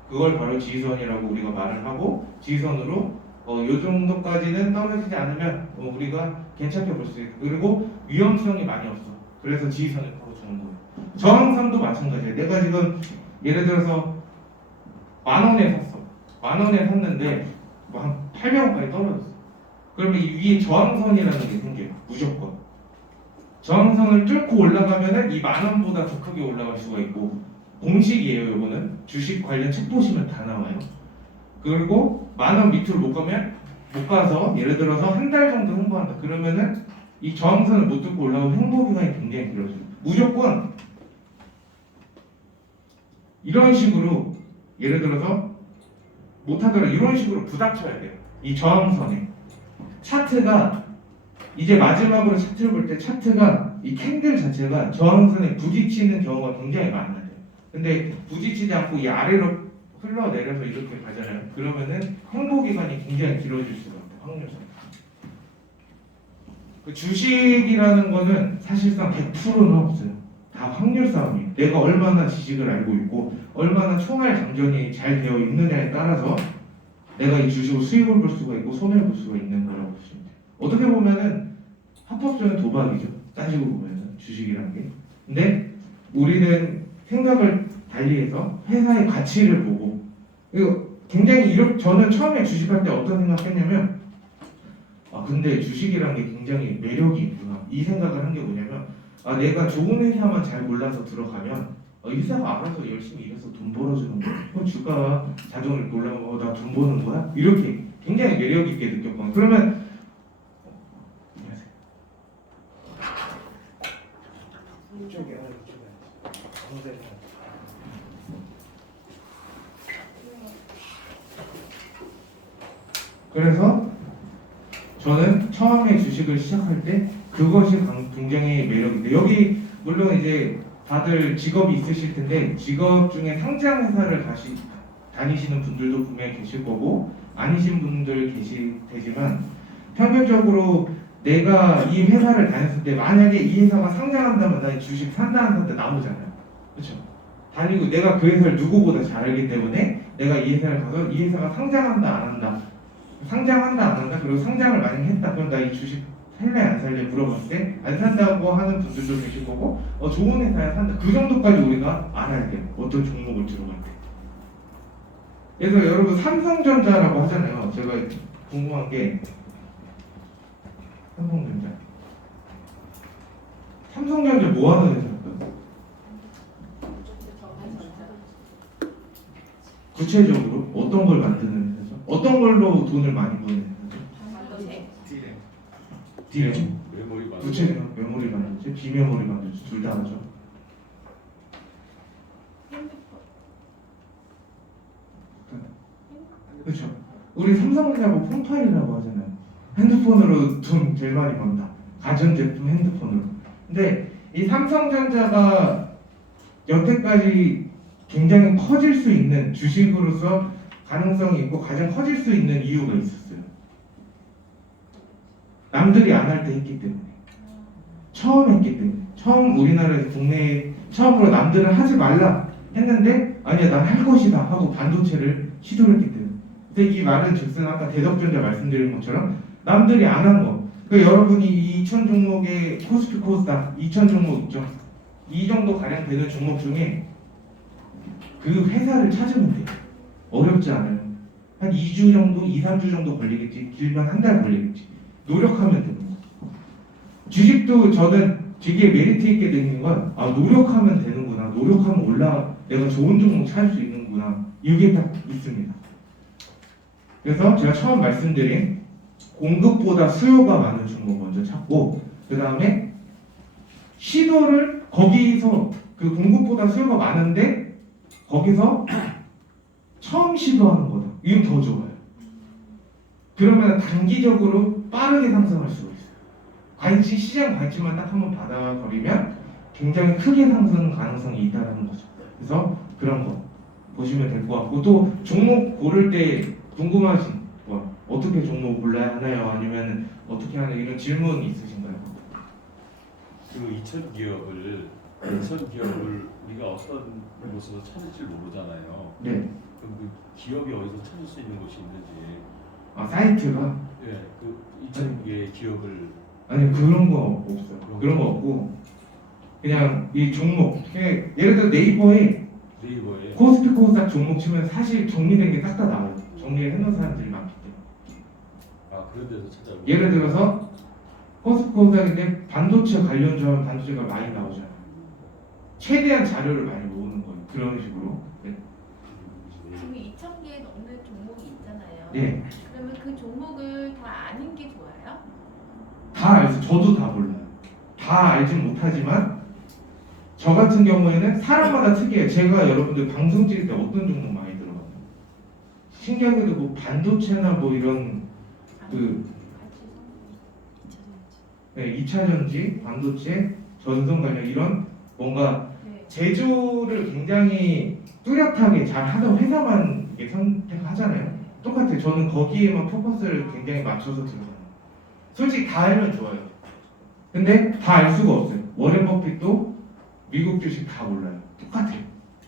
그걸 바로 지지선이라고 우리가 말을 하고, 지지선으로 요 정도까지는 떨어지지 않으면 우리가 괜찮게 볼 수 있고, 그리고 위험성이 많이 없어. 그래서 지지선을 걸어주는 거예요. 저항선도 마찬가지예요. 내가 지금 예를 들어서 10,000원에 샀어. 10,000원에 샀는데 뭐 한 800원까지 떨어졌어. 그러면 이 위에 저항선이라는 게 생겨요. 무조건. 저항선을 뚫고 올라가면은 이 10,000원보다 더 크게 올라갈 수가 있고, 공식이에요. 요거는 주식 관련 책 보시면 다 나와요. 그리고 10,000원 밑으로 못 가서 예를 들어서 한 달 정도 횡보한다. 그러면은 이 저항선을 못 뚫고 올라가면 횡보 기간이 굉장히 길어져요. 무조건 이런 식으로 예를 들어서 못하더라도 이런 식으로 부닥쳐야 돼요. 이 저항선에 차트가 이제 마지막으로 차트를 볼 때 차트가 이 캔들 자체가 저항선에 부딪히는 경우가 굉장히 많아요. 근데 부딪히지 않고 이 아래로 흘러내려서 이렇게 가잖아요. 그러면은 행보 기간이 굉장히 길어질 수가 있다. 확률상. 그 주식이라는 거는 사실상 100%는 없어요. 다 확률 싸움이에요. 내가 얼마나 지식을 알고 있고 얼마나 총알 장전이 잘 되어 있느냐에 따라서 내가 이 주식을 수익을 볼 수가 있고 손해를 볼 수가 있는 거라고 보시면 돼요. 어떻게 보면은 합법적인 도박이죠. 따지고 보면은 주식이라는 게. 근데 우리는 생각을 달리해서 회사의 가치를 보고 이거 굉장히 저는 처음에 주식할 때 어떤 생각했냐면 근데 주식이라는 게 굉장히 매력이 있구나 이 생각을 한 게 뭐냐면 내가 좋은 회사만 잘 몰라서 들어가면 이 회사가 알아서 열심히 일해서 돈 벌어주는 거야. 그럼 주가가 자동으로 올라가면 나 돈 버는 거야? 이렇게 굉장히 매력 있게 느꼈거든요. 그러면 안녕하세요. 이쪽에 이쪽에. 그래서 저는 처음에 주식을 시작할 때 그것이 굉장히 매력인데 여기 물론 이제 다들 직업이 있으실 텐데 직업 중에 상장 회사를 다니시는 분들도 분명히 계실 거고 아니신 분들 되지만 평균적으로 내가 이 회사를 다녔을 때 만약에 이 회사가 상장한다면 나 주식 산다 안 산다 나오잖아요. 그렇죠? 다니고 내가 그 회사를 누구보다 잘 알기 때문에 내가 이 회사를 가서 이 회사가 상장한다 안 한다 상장한다 안 한다 그리고 상장을 만약에 했다 그럼 나 이 주식 살래 안 살래 물어봤을 때 안 산다고 하는 분들도 계실 거고 좋은 회사야 산다 그 정도까지 우리가 알아야 돼요. 어떤 종목을 들어갈 때. 그래서 여러분 삼성전자라고 하잖아요. 제가 궁금한 게 삼성전자 뭐 하는 회사일까요? 구체적으로 어떤 걸 만드는 회사죠? 어떤 걸로 돈을 많이 버는 회사죠? 디램. 메모리 만들고. 구체적으로 메모리 만들지, 비메모리 만들지 둘 다 하죠. 그렇죠. 우리 삼성전자 뭐 폰파이라고 하잖아요. 핸드폰으로 돈 제일 많이 번다. 가전제품 핸드폰으로. 근데 이 삼성전자가 여태까지 굉장히 커질 수 있는 주식으로서 가능성이 있고 가장 커질 수 있는 이유가 있었어요. 남들이 안 할 때 했기 때문에. 처음 했기 때문에. 처음 우리나라에서 국내에 처음으로 남들은 하지 말라 했는데 아니야 난 할 것이다 하고 반도체를 시도를 했기 때문에. 근데 이 말은 즉슨 아까 대덕전자 말씀드린 것처럼 남들이 안 한 거. 그러니까 여러분이 이 2000 종목의 코스피 코스닥 2000 종목 있죠. 이 정도 가량 되는 종목 중에 그 회사를 찾으면 돼요. 어렵지 않아요. 한 2주 정도, 2, 3주 정도 걸리겠지. 길면 한 달 걸리겠지. 노력하면 됩니다. 주식도 저는 되게 메리트 있게 되는 건 노력하면 되는구나. 노력하면 내가 좋은 종목 찾을 수 있는구나. 이게 딱 있습니다. 그래서 제가 처음 말씀드린 공급보다 수요가 많은 종목 먼저 찾고 그 다음에 시도를 거기서 그 공급보다 수요가 많은데 거기서 처음 시도하는 거다. 이건 더 좋아요. 그러면 단기적으로 빠르게 상승할 수가 있어요. 시장 관심만 딱 한번 받아버리면 굉장히 크게 상승 가능성이 있다는 거죠. 그래서 그런 거 보시면 될 것 같고 또 종목 고를 때 궁금하신 거 어떻게 종목 골라야 하나요? 아니면 어떻게 하나 이런 질문 있으신가요? 그 2000 기업을 우리가 어떤 곳에서 찾을지 모르잖아요. 네. 그럼 그 기업이 어디서 찾을 수 있는 곳이 있는지. 사이트가? 예, 그 2000개의 기업을 아니 그런 거 없어요. 그런 거 없고 그냥 이 종목 예를 들어 네이버에 코스피 코스닥 종목 치면 사실 정리된 게 딱 다 나와요. 정리를 해놓은 사람들이 많기 때문에. 그런 데서 찾아보고. 예를 들어서 코스피 코스닥인데 반도체 관련주하면 반도체가 많이 나오잖아요. 최대한 자료를 많이 모으는 거예요. 그런 식으로. 네. 지금 2,000개 넘는 종목이 있잖아요. 네. 그러면 그 종목을 다 아는 게 좋아요? 다 알죠. 저도 다 몰라요. 다 알진 못하지만 저 같은 경우에는 사람마다 특이해요. 제가 여러분들 방송 찍을 때 어떤 종목 많이 들어가요? 신기하게도 뭐 반도체나 뭐 이런 네, 2차 전지, 반도체, 전송 관련 이런 뭔가 네. 제조를 굉장히 뚜렷하게 잘 하던 회사만 이게 선택하잖아요. 똑같아요. 저는 거기에만 포커스를 굉장히 맞춰서 들어가요. 솔직히 다 알면 좋아요. 근데 다 알 수가 없어요. 워렌 버핏도 미국 주식 다 몰라요. 똑같아요.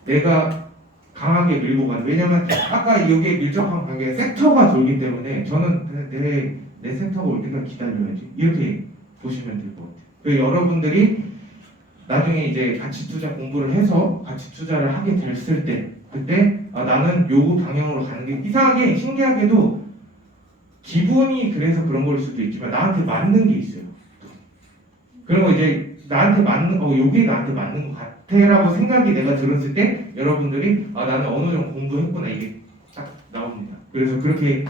내가 강하게 밀고 가는. 왜냐면 아까 여기에 밀접한 관계 섹터가 돌기 때문에 저는 내 섹터가 올 때까지 기다려야지. 이렇게 보시면 될 것 같아요. 그래서 여러분들이 나중에 이제 가치 투자 공부를 해서 가치 투자를 하게 됐을 때 그때 나는 요구 방향으로 가는 게 이상하게 신기하게도 기분이 그래서 그런 걸 수도 있지만 나한테 맞는 게 있어요. 그런 거 이제 나한테 맞는 요게 나한테 맞는 것 같아라고 생각이 내가 들었을 때 여러분들이 나는 어느 정도 공부했구나 이게 딱 나옵니다. 그래서 그렇게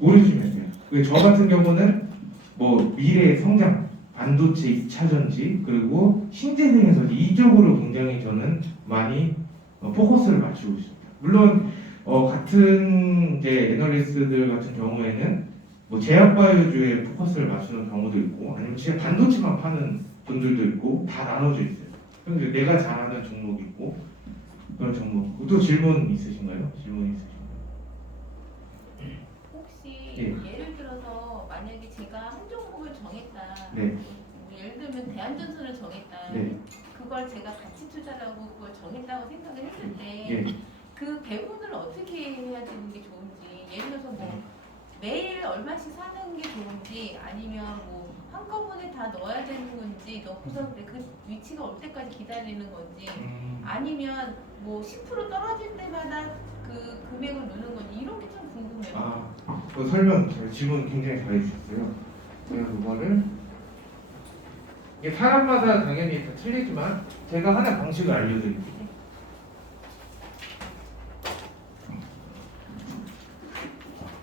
고르시면 돼요. 저 같은 경우는 뭐 미래의 성장, 반도체 2차 전지 그리고 신재생에서 이쪽으로 굉장히 저는 많이 포커스를 맞추고 있습니다. 물론 같은 이제 애널리스트들 같은 경우에는 뭐 제약바이오주에 포커스를 맞추는 경우도 있고 아니면 진짜 반도체만 파는 분들도 있고 다 나눠져 있어요. 그래서 내가 잘하는 종목 있고 그런 종목. 또 질문 있으신가요? 질문 있으신가요? 혹시 예. 예를 들어서 만약에 제가 한 종목을 정했다. 네. 뭐 예를 들면 대한전선을 정했다. 네. 그걸 제가 가치 투자라고 그걸 정했다고 생각을 했을 때 예. 그 배분을 어떻게 해야 되는 게 좋은지 예를 들어서 뭐 매일 얼마씩 사는 게 좋은지 아니면 뭐 한꺼번에 다 넣어야 되는 건지 넣고서 그 위치가 올 때까지 기다리는 건지 아니면 뭐 10% 떨어질 때마다 그 금액을 넣는 건지 이런 게 좀 궁금해요. 그 설명 질문 굉장히 잘해주셨어요. 제가 그거를 이게 사람마다 당연히 다 틀리지만 제가 하는 방식을 알려드릴게요.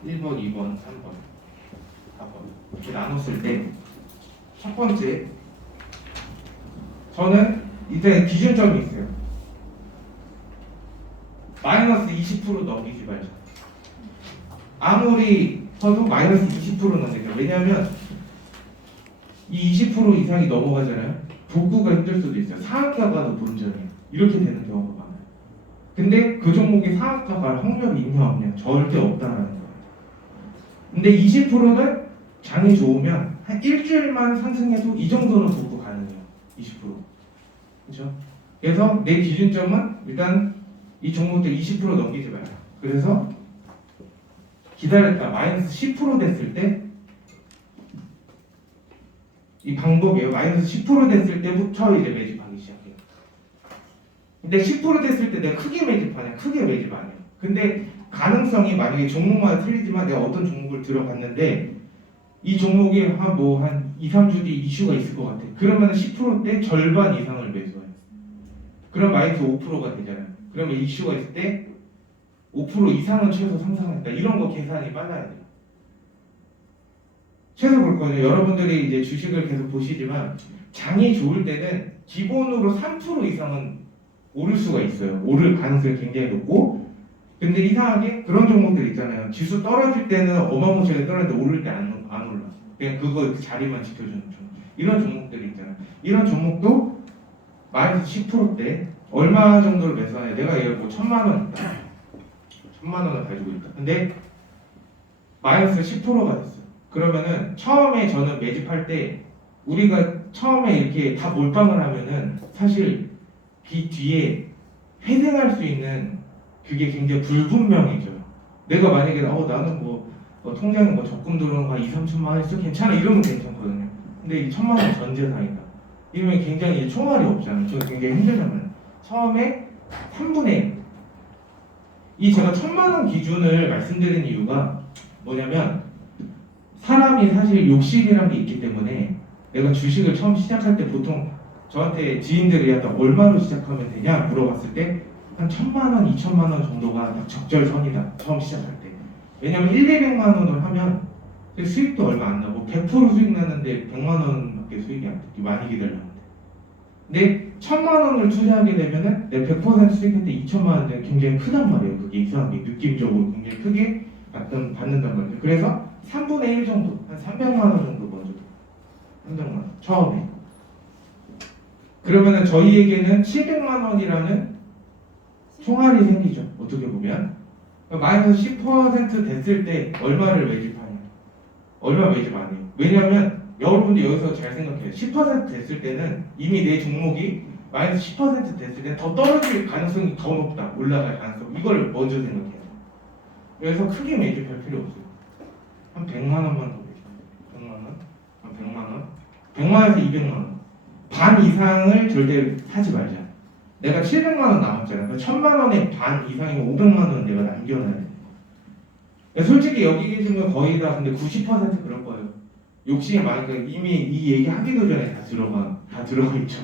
1번, 2번, 3번, 4번 이렇게 나눴을 때 첫 번째 저는 일단 기준점이 있어요. 마이너스 20% 넘기지 말자. 아무리 써도 마이너스 20% 넘기자. 왜냐하면 이 20% 이상이 넘어가잖아요. 복구가 힘들 수도 있어요. 상한가가 더 본전이에요. 이렇게 되는 경우가 많아요. 근데 그 종목이 상한가가 갈 확률이 있냐 없냐 절대 없다라는 거예요. 근데 20%는 장이 좋으면 한 일주일만 상승해도 이 정도는 복구 가능해요. 20%. 그렇죠? 그래서 내 기준점은 일단 이 종목들 20% 넘기지 마요. 그래서 기다렸다 마이너스 10% 됐을 때 이 방법이에요. 마이너스 10% 됐을 때부터 이제 매집하기 시작해요. 근데 10% 됐을 때 내가 크게 매집하냐? 크게 매집 안 해요. 근데 가능성이 만약에 종목마다 틀리지만 내가 어떤 종목을 들어갔는데 이 종목이 한 2, 3주 뒤 이슈가 있을 것 같아. 그러면 10%대 절반 이상을 매수해요. 그럼 마이너스 5%가 되잖아요. 그러면 이슈가 있을 때 5% 이상은 최소 상승했다. 이런 거 계산이 빨라야 돼요. 최소 볼 거예요. 여러분들이 이제 주식을 계속 보시지만 장이 좋을 때는 기본으로 3% 이상은 오를 수가 있어요. 오를 가능성이 굉장히 높고 근데 이상하게 그런 종목들 있잖아요. 지수 떨어질 때는 어마무시하게 떨어지는데 오를 때 안 올라. 그냥 그거 그 자리만 지켜주는 종목. 이런 종목들이 있잖아요. 이런 종목도 마이너스 10%대 얼마 정도를 매수하냐. 내가 예를 들어 1,000만 원 있다. 1,000만 원을 가지고 있다. 근데 마이너스 10%가 됐어요. 그러면은 처음에 저는 매집할 때 우리가 처음에 이렇게 다 몰빵을 하면은 사실 그 뒤에 회생할 수 있는 그게 굉장히 불분명해져요. 내가 만약에 나는 통장에 적금 들어오는 거 2, 3천만 원 있어 괜찮아 이러면 괜찮거든요. 근데 이 1,000만 원 전 재산이다. 이러면 굉장히 총알이 없잖아요. 저 굉장히 힘들잖아요. 처음에 3분의 1. 이 제가 1,000만 원 기준을 말씀드린 이유가 뭐냐면 사람이 사실 욕심이라는 게 있기 때문에 내가 주식을 처음 시작할 때 보통 저한테 지인들이 얼마로 시작하면 되냐 물어봤을 때 한 1,000만 원, 2,000만 원 정도가 딱 적절선이다. 처음 시작할 때. 왜냐면 1, 200만 원을 하면 수익도 얼마 안 나고 100% 수익 나는데 100만 원밖에 수익이 안 돼. 많이 기다렸는데. 근데 1,000만 원을 투자하게 되면은 내 100% 수익할 때 2,000만 원은 굉장히 크단 말이에요. 그게 이상하게 느낌적으로 굉장히 크게 받는단 말이에요. 그래서 3분의 1 정도, 한 300만 원 정도 먼저. 300만 원 처음에. 그러면은 저희에게는 700만 원이라는 총알이 생기죠. 어떻게 보면 마이너스 10% 됐을 때 얼마를 매집하냐? 얼마 매집 안 해요. 왜냐하면 여러분들 여기서 잘 생각해요. 10% 됐을 때는 이미 내 종목이 마이너스 10% 됐을 때 더 떨어질 가능성이 더 높다. 올라갈 가능성. 이걸 먼저 생각해요. 그래서 크게 매집할 필요 없어요. 한 100만 원만 더 매집해요. 100만 원? 한 100만 원? 100만 원에서 200만 원. 반 이상을 절대 하지 말자. 내가 700만 원 남았잖아. 그 1000만 원의 반 이상이면 500만 원 내가 남겨놔야 돼. 솔직히 여기 계신 분 거의 다 근데 90% 그럴 거예요. 욕심이 많으니까 이미 이 얘기 하기도 전에 다 들어가 있죠.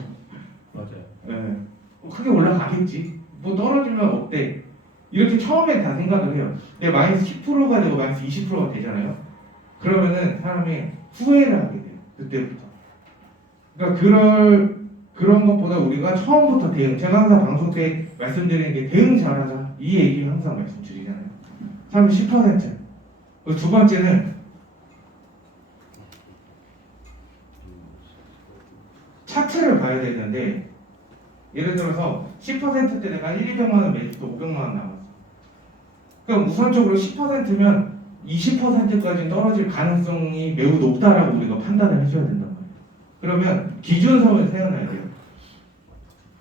맞아요. 네. 크게 올라가겠지. 뭐 떨어지면 어때? 이렇게 처음에 다 생각을 해요. 근데 마이너스 10%가 되고 마이너스 20%가 되잖아요. 그러면은 사람이 후회를 하게 돼요. 그때부터. 그러니까 그런 것보다 우리가 처음부터 대응. 제가 항상 방송 때 말씀드리는 게 대응 잘하자. 이 얘기 항상 말씀드리잖아요. 10%. 두 번째는 차트를 봐야 되는데 예를 들어서 10%때 내가 200만 원 매집도 500만 원 남았어. 그럼 우선적으로 10%면 20%까지 떨어질 가능성이 매우 높다라고 우리가 판단을 해줘야 된단 말이에요. 그러면 기준선을 세워놔야 돼요.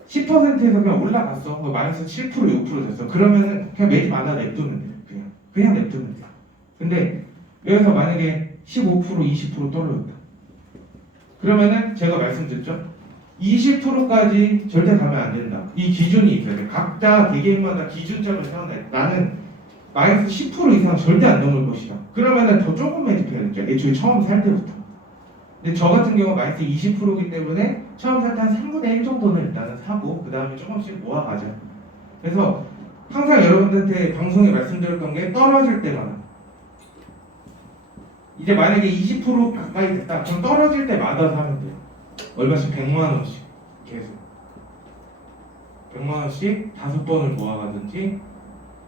10%에서 그냥 올라갔어. 마이너스 7%, 6% 됐어. 그러면은 그냥 매집 안 하고 냅두면 돼요. 그냥 냅두면 돼요. 근데 여기서 만약에 15%, 20% 떨어졌다. 그러면은 제가 말씀드렸죠. 20%까지 절대 가면 안 된다. 이 기준이 있어야 돼. 각자 개개인마다 기준점을 세워놔야 돼. 나는 마이너스 10% 이상 절대 안 넘을 것이다. 그러면은 더 조금 매집해야겠죠. 애초에 처음 살 때부터. 근데 저 같은 경우 마이너스 20%이기 때문에 처음 살 때 한 3분의 1 정도는 일단은 사고 그 다음에 조금씩 모아가죠. 그래서 항상 여러분들한테 방송에 말씀드렸던 게 떨어질 때마다 이제 만약에 20% 가까이 됐다. 그럼 떨어질 때마다 사면 돼요. 얼마씩 100만 원씩 계속 100만 원씩 5번을 모아가든지.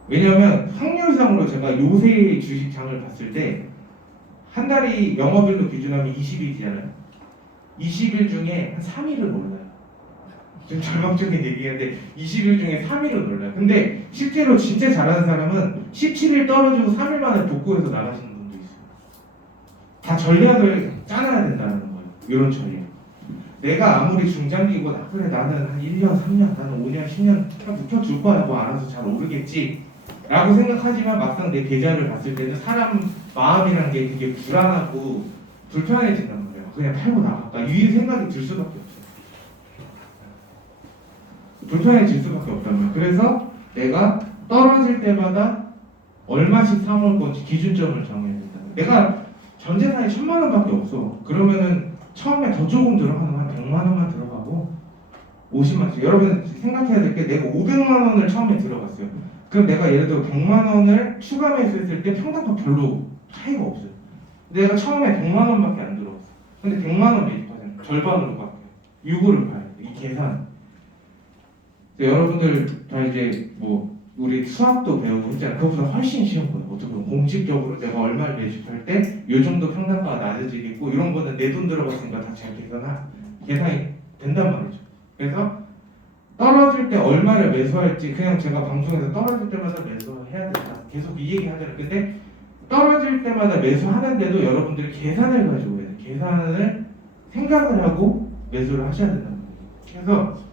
왜냐하면 확률상으로 제가 요새 주식장을 봤을 때 한 달이 영업일로 기준하면 20일이잖아요. 20일 중에 한 3일은 올라요. 좀 절망적인 얘기인데 20일 중에 3일은 올라요. 근데 실제로 진짜 잘하는 사람은 17일 떨어지고 3일 만에 복구해서 나가시는 분도 있어요. 다 전략을 짜놔야 된다는 거예요. 이런 전략. 내가 아무리 중장기고 그래 나는 한 1년, 3년, 나는 5년, 10년 그냥 묵혀줄 거야. 뭐 알아서 잘 오르겠지 라고 생각하지만 막상 내 계좌를 봤을 때는 사람 마음이라는 게 되게 불안하고 불편해진단 말이에요. 그냥 팔고 나갈까 이 생각이 들 수밖에 없어요. 불편해질 수밖에 없단 말이에요. 그래서 내가 떨어질 때마다 얼마씩 사모을 건지 기준점을 정해야 된다. 내가 전 재산이 1000만 원밖에 없어. 그러면은 처음에 더 조금 들어가면 한 100만 원만 들어가고 50만 원씩. 여러분 생각해야 될 게 내가 500만 원을 처음에 들어갔어요. 그럼 내가 예를 들어 100만 원을 추가 매수했을 때 평당가 별로 차이가 없어요. 내가 처음에 100만 원밖에 안 들어갔어. 근데 100만 원 매집하잖아요. 절반으로 바뀌어요. 유고를 봐야 돼. 이 계산. 여러분들 다 이제 뭐 우리 수학도 배우고 있잖아요. 그것보다 훨씬 쉬운 거예요. 어떻게 보면 공식적으로 내가 얼마를 매집할 때 이 정도 평당가가 낮아지겠고 이런 거는 내 돈 들어갔으니까 다 잘 계산이 된단 말이죠. 그래서 떨어질 때 얼마를 매수할지 그냥 제가 방송에서 떨어질 때마다 매수해야 된다. 계속 이 얘기 하잖아요. 근데 떨어질 때마다 매수하는데도 여러분들이 계산을 가지고 해야 돼요. 계산을 생각을 하고 매수를 하셔야 된다는 거예요. 그래서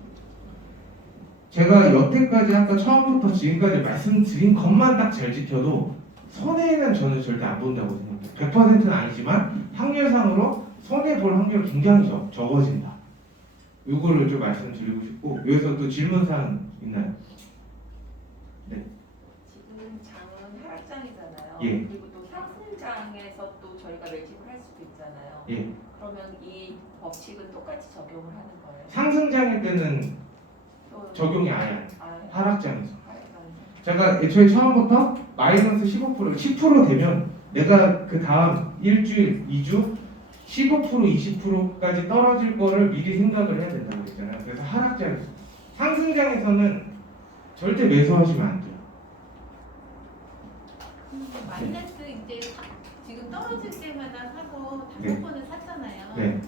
제가 여태까지 아까 처음부터 지금까지 말씀드린 것만 딱 잘 지켜도 손해는 저는 절대 안 본다고 생각해요. 100%는 아니지만 확률상으로 손해볼 확률이 굉장히 적어진다. 이거를 좀 말씀드리고 싶고 여기서 또 질문사항 있나요? 네. 지금 장은 하락장이잖아요. 예. 그리고 또 상승장에서 또 저희가 매집을 할 수도 있잖아요. 예. 그러면 이 법칙은 똑같이 적용을 하는 거예요. 상승장일 때는 또 적용이 아예 안 해요. 하락장에서. 하락장. 제가 애초에 처음부터 마이너스 10% 되면 내가 그 다음 일주일, 2주 15%, 20%까지 떨어질 거를 미리 생각을 해야 된다고 그랬잖아요. 그래서 하락장에서. 상승장에서는 절대 매수하시면 안 돼요. 마이너스 이제 지금 떨어질 때마다 사서 네. 5번을 샀잖아요. 네.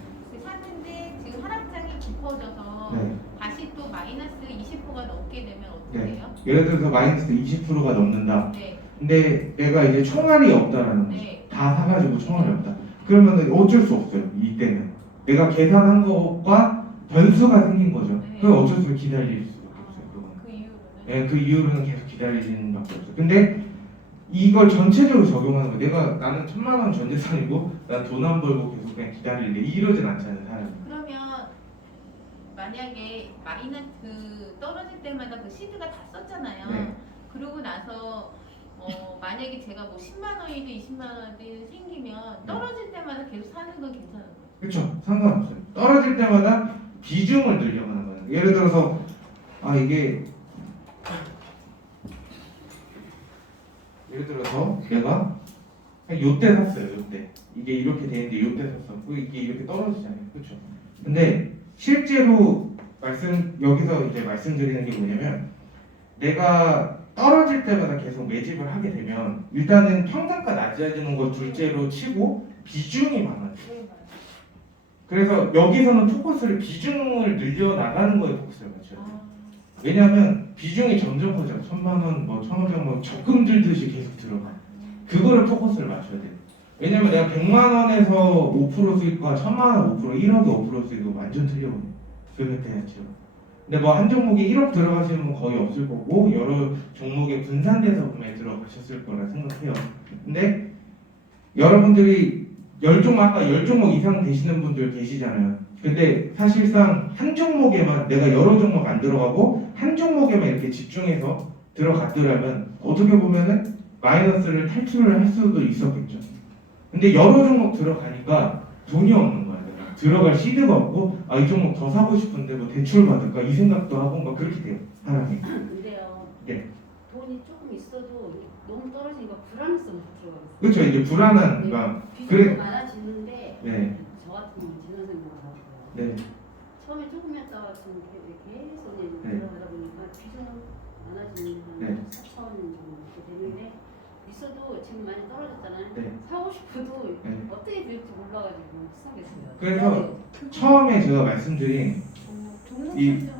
깊어져서 네. 다시 또 마이너스 20%가 넘게 되면 어떻게 네. 돼요? 예를 들어서 마이너스 20%가 넘는다. 네. 근데 내가 이제 총알이 없다라는 거죠. 네. 다 사가지고 총알이 없다. 그러면은 어쩔 수 없어요. 이때는 내가 계산한 것과 변수가 생긴 거죠. 네. 그럼 어쩔 수 없이 기다릴 수밖에 없어요. 그건. 그 이유로는 네, 그 이후로는 계속 기다리시는 밖에 없어요. 근데 이걸 전체적으로 적용하는 거예요. 내가 나는 1,000만 원 전 재산이고 난 돈 안 벌고 계속 그냥 기다릴래. 이러진 않잖아요, 사람이. 그러면 만약에 마이너스 그 떨어질 때마다 그 시드가 다 썼잖아요. 네. 그러고 나서 만약에 제가 뭐 10만 원이든 20만 원이든 생기면 떨어질 때마다 계속 사는 건 괜찮은 거예요. 그렇죠. 상관없어요. 떨어질 때마다 비중을 늘려가는 거예요. 예를 들어서 예를 들어서 내가 요때 샀어요. 요때 이게 이렇게 되는데 요때 샀어. 이게 이렇게 떨어지잖아요. 그렇죠. 근데 실제로 여기서 이제 말씀드리는 게 뭐냐면 내가 떨어질 때마다 계속 매집을 하게 되면 일단은 평단가 낮아지는 거 둘째로 치고 비중이 많아요. 그래서 여기서는 포커스를 비중을 늘려 나가는 거에 포커스를 맞춰야 돼요. 왜냐하면 비중이 점점 커져요. 1,000만 원, 뭐 1,500만 적금 들듯이 계속 들어가. 그거를 포커스를 맞춰야 돼요. 왜냐면 내가 100만 원에서 5% 수익과 1,000만 원 5%, 1억에 5% 수익은 완전 틀려거든요. 그 혜택이죠. 근데 뭐 한 종목에 1억 들어가시는 분 거의 없을 거고 여러 종목에 분산돼서 구매 들어가셨을 거라 생각해요. 근데 여러분들이 10종목, 아까 10종목 이상 되시는 분들 계시잖아요. 근데 사실상 한 종목에만 내가 여러 종목 안 들어가고 한 종목에만 이렇게 집중해서 들어갔더라면 어떻게 보면은 마이너스를 탈출을 할 수도 있었겠죠. 근데 여러 종목 들어가니까 돈이 없는 거야. 내가 들어갈 시드가 없고 이 종목 더 사고 싶은데 뭐 대출 받을까 이 생각도 하고 막 그렇게 돼요. 사람이. 근데요. 네. 돈이 조금 있어도 너무 떨어지니까 불안해서 못 들어가겠어요. 그렇죠. 이제 불안한 막 비중이 그래. 많아지는데 네. 저 같은 경우는 지난생각 나고요. 네. 처음에 조금이었다가 지금 계속 네. 들어가다 보니까 비중은 많아지는 한 네. 4천 정도 이렇게 되는데 있어도 지금 많이 떨어졌잖아요. 네. 사고 싶어도 네. 어떻게 될지 몰라가지고 못 사겠어요. 그래서 처음에 제가 말씀드린 종목 이- 설정.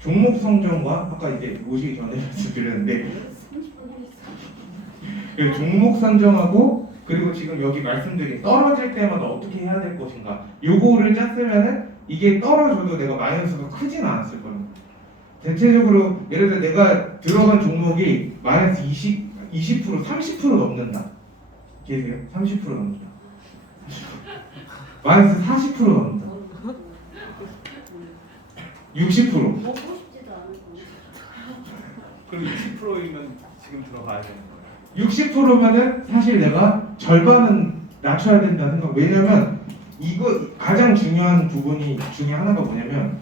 종목 성정과 아까 이제 오시기 전에 말씀드렸는데 30분 했어. 그 종목 선정하고 그리고 지금 여기 말씀드린 떨어질 때마다 어떻게 해야 될 것인가 요거를 짰으면은 이게 떨어져도 내가 마이너스가 크진 않았을 겁니다. 대체적으로 예를 들어 내가 들어간 종목이 마이너스 20%, 30% 넘는다. 계세요? 30% 넘는다. 마이너스 40% 넘는다. 60%. 먹고 싶지도 않고. 그럼 20%이면 지금 들어가야 되는 거예요. 60%면은 사실 내가 절반은 낮춰야 된다는 생각. 왜냐면 이거 가장 중요한 부분이 중에 하나가 뭐냐면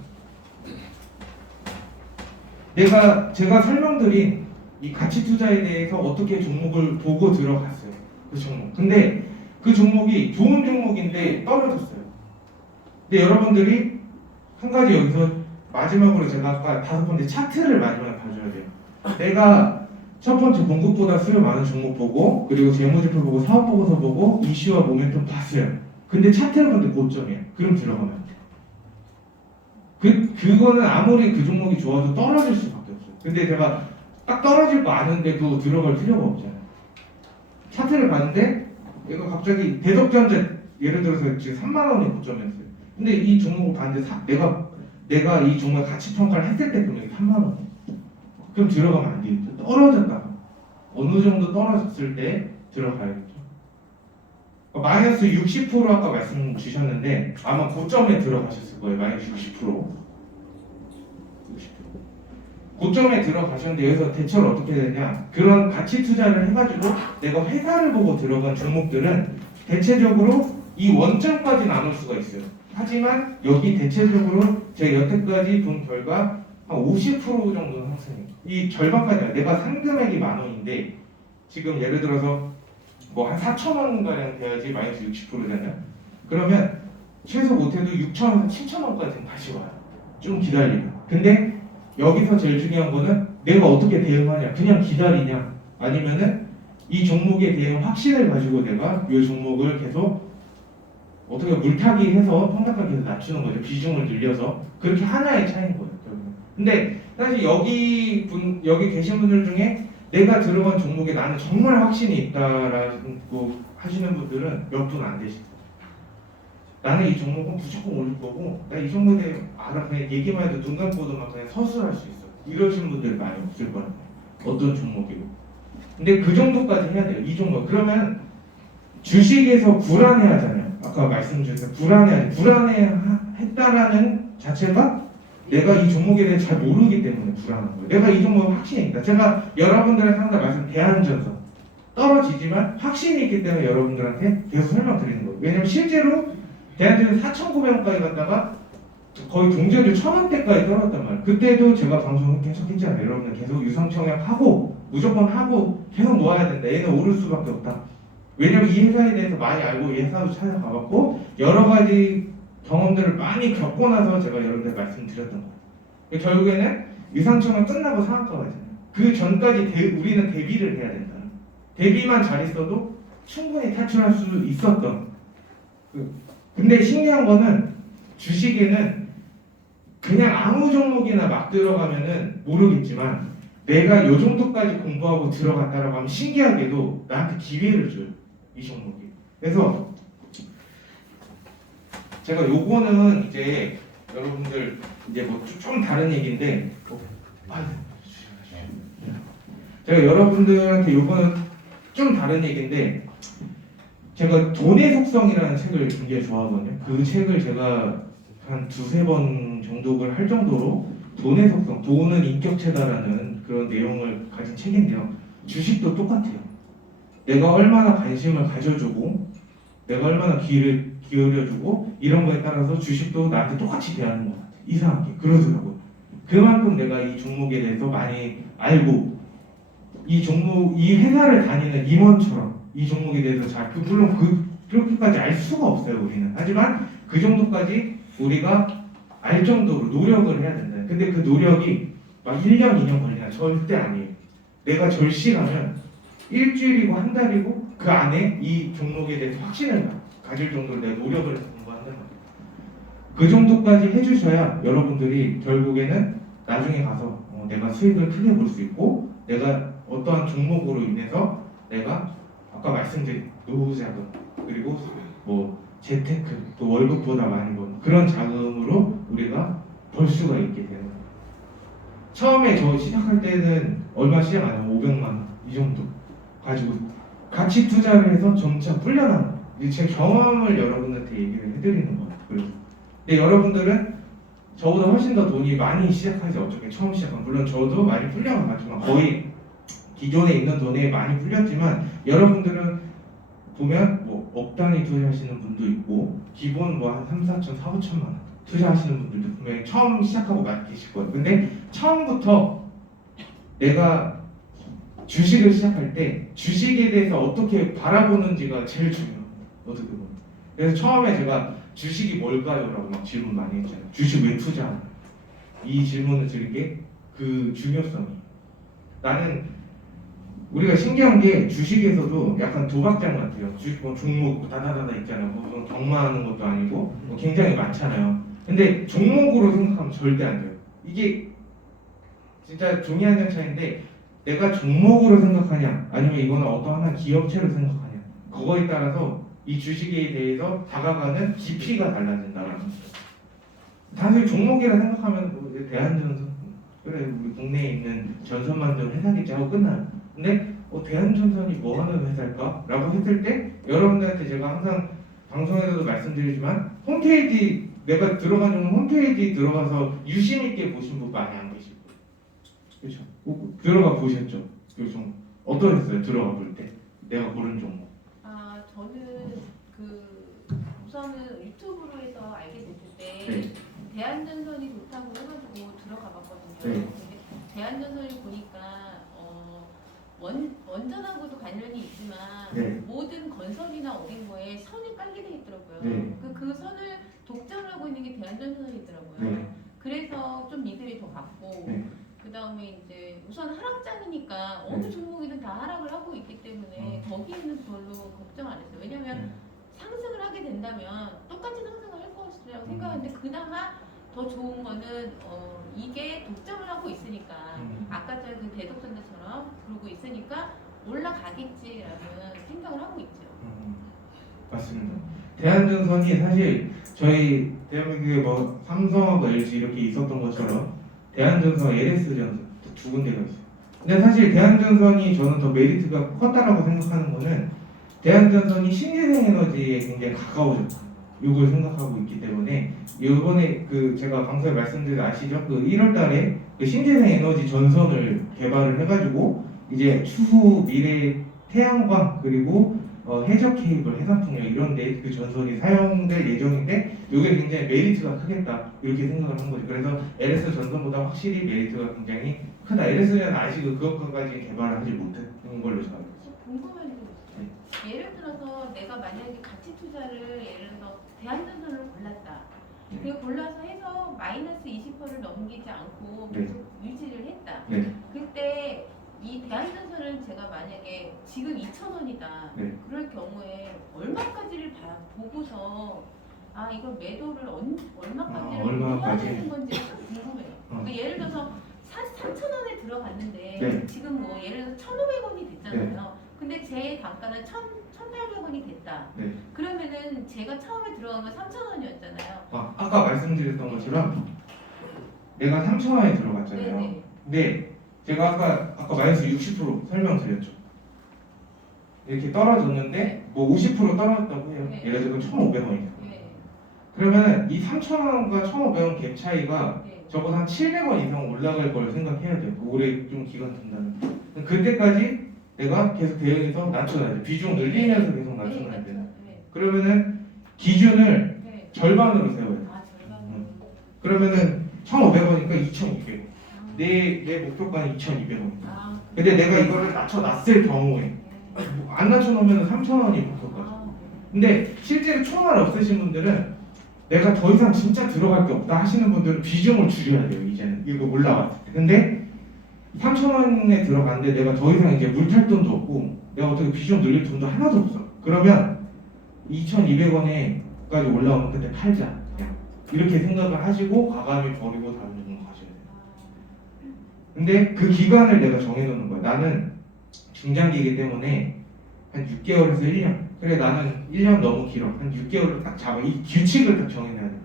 제가 설명드린 이 가치 투자에 대해서 어떻게 종목을 보고 들어갔어요. 그 종목. 근데 그 종목이 좋은 종목인데 떨어졌어요. 근데 여러분들이 한 가지 여기서 마지막으로 제가 아까 5번째 차트를 마지막에 봐줘야 돼요. 내가 첫 번째 공급보다 수요 많은 종목 보고 그리고 재무제표 보고 사업보고서 보고 이슈와 모멘텀 봤어요. 근데 차트를 봤는데 고점이에요. 그럼 들어가면 안 돼. 그거는 아무리 그 종목이 좋아도 떨어질 수밖에 없어요. 근데 제가 딱 떨어질 거 아는데 그거 들어갈 필요가 없잖아요. 차트를 봤는데 얘가 갑자기 대덕전자 예를 들어서 지금 3만 원이 고점이었어요. 근데 이 종목을 봤는데 내가 이 종목 가치 평가를 했을 때 금액이 3만 원이에요. 그럼 들어가면 안 되겠죠. 떨어졌다. 어느 정도 떨어졌을 때 들어가야겠죠. 마이너스 60% 아까 말씀 주셨는데 아마 고점에 들어가셨을 거예요. 마이너스 60%. 고점에 들어가셨는데 여기서 대처를 어떻게 되냐? 그런 가치 투자를 해가지고 내가 회사를 보고 들어간 종목들은 대체적으로 이 원점까지는 안 올 수가 있어요. 하지만 여기 대체적으로 제가 여태까지 본 결과 한 50% 정도 상승해요. 이 절반까지야. 내가 산 금액이 10,000원인데 지금 예를 들어서 뭐 한 4,000원 가량 돼야지 마이너스 60%잖아요. 그러면 최소 못해도 6,000원에서 7,000원까지는 다시 와요. 좀 기다리고. 근데 여기서 제일 중요한 거는 내가 어떻게 대응하냐. 그냥 기다리냐. 아니면은 이 종목에 대한 확신을 가지고 내가 이 종목을 계속 어떻게 물타기 해서 평가값을 낮추는 거죠. 비중을 늘려서 그렇게 하나의 차이인 거예요. 결국은. 근데 사실 여기 계신 분들 중에 내가 들어간 종목에 나는 정말 확신이 있다라고 하시는 분들은 몇 분 안 되시죠. 나는 이 종목은 무조건 올릴 거고 나 이 종목에 대해 알아 그냥 얘기만 해도 눈 감고도 막 그냥 서술할 수 있어. 이러시는 분들이 많이 없을 거예요. 어떤 종목이고. 근데 그 정도까지 해야 돼요. 이 종목. 그러면 주식에서 불안해하잖아요. 아까 말씀드렸어요. 불안해했다라는 자체가 내가 이 종목에 대해 잘 모르기 때문에 불안한 거예요. 내가 이 종목에 확신이 있다. 제가 여러분들한테 항상 말씀 대한전선 떨어지지만 확신이 있기 때문에 여러분들한테 계속 설명드리는 거예요. 왜냐면 실제로 대한전선 4,900원까지 갔다가 거의 종전주 1,000원대까지 떨어졌단 말이에요. 그때도 제가 방송을 계속 했잖아요. 여러분들 계속 유상청약 하고 무조건 하고 계속 놓아야 된다. 얘는 오를 수밖에 없다. 왜냐면 이 회사에 대해서 많이 알고 이 회사도 찾아가봤고 여러 가지 경험들을 많이 겪고 나서 제가 여러분들 말씀드렸던 거예요. 결국에는 유상청약 끝나고 상한가 가잖아요. 그 전까지 우리는 대비를 해야 된다. 대비만 잘했어도 충분히 탈출할 수 있었던. 근데 신기한 거는 주식에는 그냥 아무 종목이나 막 들어가면은 모르겠지만 내가 요 정도까지 공부하고 들어갔다라고 하면 신기하게도 나한테 기회를 줘요. 이 종목이. 그래서 제가 요거는 이제 여러분들 이제 뭐 좀 다른 얘기인데 제가 여러분들한테 요거는 좀 다른 얘기인데 제가 돈의 속성이라는 책을 굉장히 좋아하거든요. 그 책을 제가 한 두세 번 정독을 할 정도로 돈의 속성, 돈은 인격체다라는 그런 내용을 가진 책인데요. 주식도 똑같아요. 내가 얼마나 관심을 가져주고 내가 얼마나 귀를 기울여주고 이런 거에 따라서 주식도 나한테 똑같이 대하는 것 같아요. 이상하게 그러더라고요. 그만큼 내가 이 종목에 대해서 많이 알고 이 회사를 다니는 임원처럼 이 종목에 대해서 잘 물론 그렇게까지 알 수가 없어요. 우리는. 하지만 그 정도까지 우리가 알 정도로 노력을 해야 된다. 근데 그 노력이 막 1년, 2년 걸리나 절대 아니에요. 내가 절실하면 일주일이고 한 달이고 그 안에 이 종목에 대해서 확신을 가질 정도로 내가 노력을 해서 공부한다는 거예요. 그 정도까지 해주셔야 여러분들이 결국에는 나중에 가서 내가 수익을 크게 볼 수 있고 내가 어떠한 종목으로 인해서 내가 아까 말씀드린 노후자금 그리고 뭐 재테크 또 월급보다 많이 버는 그런 자금으로 우리가 벌 수가 있게 되는 거예요. 처음에 저 시작할 때는 얼마 시작 안 해요. 500만 원 이 정도 가지고 같이 투자를 해서 점차 불려나는 거예요. 제 경험을 여러분한테 얘기를 해드리는 거예요. 그래서 근데 여러분들은 저보다 훨씬 더 돈이 많이 시작하지 어떻게 처음 시작하면 물론 저도 많이 불려간 같지만 거의 기존에 있는 돈에 많이 불렸지만 여러분들은 보면 뭐 억 단위 투자하시는 분도 있고 기본 뭐 한 3, 4천, 4, 5천만 원 투자하시는 분들도 분명히 처음 시작하고 많이 계실 거예요. 근데 처음부터 내가 주식을 시작할 때 주식에 대해서 어떻게 바라보는지가 제일 중요해요. 어떻게 보면. 그래서 처음에 제가 주식이 뭘까요? 라고 막 질문 많이 했잖아요. 주식 왜 투자하냐? 이 질문을 드린 게 그 중요성이. 나는 우리가 신기한 게 주식에서도 약간 도박장 같아요. 주식 뭐 종목 다다다다 있잖아요. 무슨 경마하는 것도 아니고 뭐 굉장히 많잖아요. 근데 종목으로 생각하면 절대 안 돼요. 이게 진짜 종이 한 장 차이인데 내가 종목으로 생각하냐 아니면 이거는 어떤 하나의 기업체로 생각하냐 그거에 따라서 이 주식에 대해서 다가가는 깊이가 달라진다는 거죠. 단순히 종목이라 생각하면 뭐 대한전선 그래 우리 국내에 있는 전선 만드는 회사겠지 하고 끝나요. 근데 대한전선이 뭐 하는 회사일까? 라고 했을 때 여러분들한테 제가 항상 방송에서도 말씀드리지만 홈페이지 내가 들어간 종목 홈페이지 들어가서 유심 있게 보신 분 많이 안 계시고 그렇죠? 들어가 보셨죠? 그 종목 어떠셨어요? 들어가 볼 때 내가 고른 종목. 저는 우선은 유튜브로 해서 알게 됐을 때 네. 대한전선이 좋다고 해가지고 들어가 봤거든요. 네. 근데 대한전선을 보니까 원전하고도 관련이 있지만 네. 모든 건설이나 어딘 거에 선이 깔게 돼 있더라고요. 네. 그 선을 독점을 하고 있는 게 대한전선이더라고요. 네. 그래서 좀 믿음이 더 갔고 네. 그 다음에 이제 우선 하락장이니까 어느 네. 종목이든 다 하락을 하고 있기 때문에 거기에는 별로 걱정 안 했어요. 왜냐면 상승을 하게 된다면 똑같이 상승을 할 것이라고 생각하는데 그나마 더 좋은 거는 이게 독점을 하고 있으니까 아까 전에 그 대독전자처럼 그러고 있으니까 올라가겠지라는 생각을 하고 있죠. 맞습니다. 대한전선이 사실 저희 대한민국에 뭐 삼성하고 LG 이렇게 있었던 것처럼 대한전선, LS전선 두 군데가 있어요. 근데 사실 대한전선이 저는 더 메리트가 컸다라고 생각하는 거는 대한전선이 신재생 에너지에 굉장히 가까워졌다. 이걸 생각하고 있기 때문에 이번에 그 제가 방송에 말씀드린 아시죠? 그 1월달에 그 신재생 에너지 전선을 개발을 해가지고 이제 추후 미래 태양광 그리고 해저 케이블, 해상풍력 이런데 그 전선이 사용될 예정인데 이게 굉장히 메리트가 크겠다 이렇게 생각을 한 거죠. 그래서 LS 전선보다 확실히 메리트가 굉장히 크다. LS는 아직 그것까지 개발을 하지 못한 걸로 저는 알고 있어요. 궁금한 게 있어요. 예를 들어서 내가 만약에 가치 투자를 예를 들어서 대한전선을 골랐다. 그 골라서 해서 마이너스 20%를 넘기지 않고 네. 계속 유지를 했다. 네. 그때 이 대한전선은 제가 만약에 지금 2,000원이다. 네. 그럴 경우에 얼마까지를 보고서 아 이걸 매도를 얼마까지를 해야 얼마까지? 되는 건지 좀 궁금해요. 그러니까 예를 들어서 3,000원에 들어갔는데 네. 지금 뭐 예를 들어서 1,500원이 됐잖아요. 근데 제 단가는 1,800원이 됐다. 네. 그러면은 제가 처음에 들어간 건 3,000원이었잖아요. 아까 말씀드렸던 것처럼 내가 3,000원에 들어갔잖아요. 네네. 근데 제가 아까 마이너스 60% 설명드렸죠. 이렇게 떨어졌는데 뭐 50% 떨어졌다고 해요. 네. 예를 들어 1,500원이죠. 네. 그러면 이 3,000원과 1,500원 갭 차이가 네. 적어도 한 700원 이상 올라갈 걸 생각해야 돼요. 올해 좀 기간 든다는. 그때까지 내가 계속 대응해서 낮춰놔야 돼. 비중 늘리면서 계속 낮춰놔야 돼. 네. 그러면은 기준을 네. 절반으로 세워야 돼. 아 절반. 그러면은 1,500원이니까 2,200원. 내 목표가는 2,200원. 아. 근데 내가 이거를 낮춰놨을 경우에 안 낮춰놓으면 3,000원이 목표가. 아, 근데 실제로 총알 없으신 분들은 내가 더 이상 진짜 들어갈 게 없다 하시는 분들은 비중을 줄여야 돼요. 이제는 이거 올라왔을 때. 근데 3,000원에 들어갔는데 내가 더 이상 이제 물탈 돈도 없고 내가 어떻게 비중 늘릴 돈도 하나도 없어. 그러면 2,200원에까지 올라오면 그때 팔자. 그냥 이렇게 생각을 하시고 과감히 버리고 다른 종목 가셔야 돼요. 근데 그 기간을 내가 정해놓는 거야. 나는 중장기이기 때문에 한 6개월에서 1년. 그래 나는 1년 너무 길어. 한 6개월을 딱 잡아. 이 규칙을 딱 정해놔야 돼.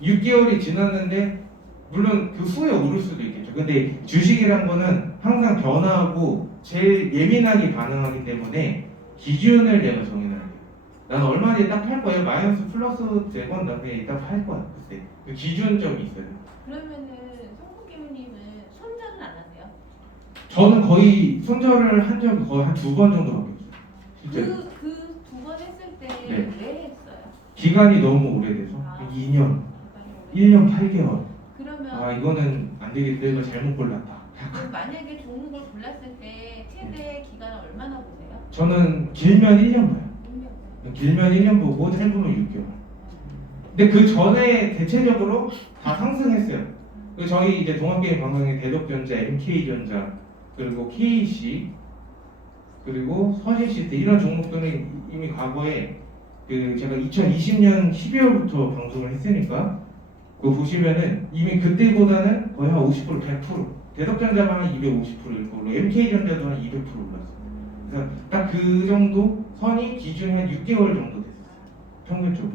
6개월이 지났는데 물론 그 후에 오를 수도 있겠죠. 근데 주식이란 거는 항상 변화하고 제일 예민하게 반응하기 때문에 기준을 내가 정해놔야 돼요. 나는 얼마 뒤에 딱 팔 거예요. 마이너스 플러스 되건 나 그냥 이따 팔 거야. 그때 그 기준점이 있어요. 그러면은 송국기님은 손절은 안 하세요? 저는 거의 손절을 한 적이 거의 한 2번 정도밖에 없어요. 실제로. 그 두 번 했을 때 네. 왜 했어요? 기간이 너무 오래돼서 아. 2년, 1년 8개월. 그러면 아 이거는 안 되겠다. 이거 잘못 골랐다. 그럼 만약에 종목을 골랐을 때 최대 기간을 얼마나 보세요? 저는 길면 1년 봐요. 1년. 길면 1년 보고 짧으면 6개월. 근데 그 전에 대체적으로 다 상승했어요. 그 저희 이제 동학개인 방송에 대덕전자, MK전자, 그리고 KC, 그리고 서진시스템 이런 종목들은 이미 과거에 그 제가 2020년 12월부터 방송을 했으니까 그거 보시면은 이미 그때보다는 거의 한 50% 100% 대덕전자만 한 250%일 거로 MK전자도 한 200% 올랐어요. 그래서 딱 그 정도 선이 기준이 한 6개월 정도 됐었어요. 평균적으로.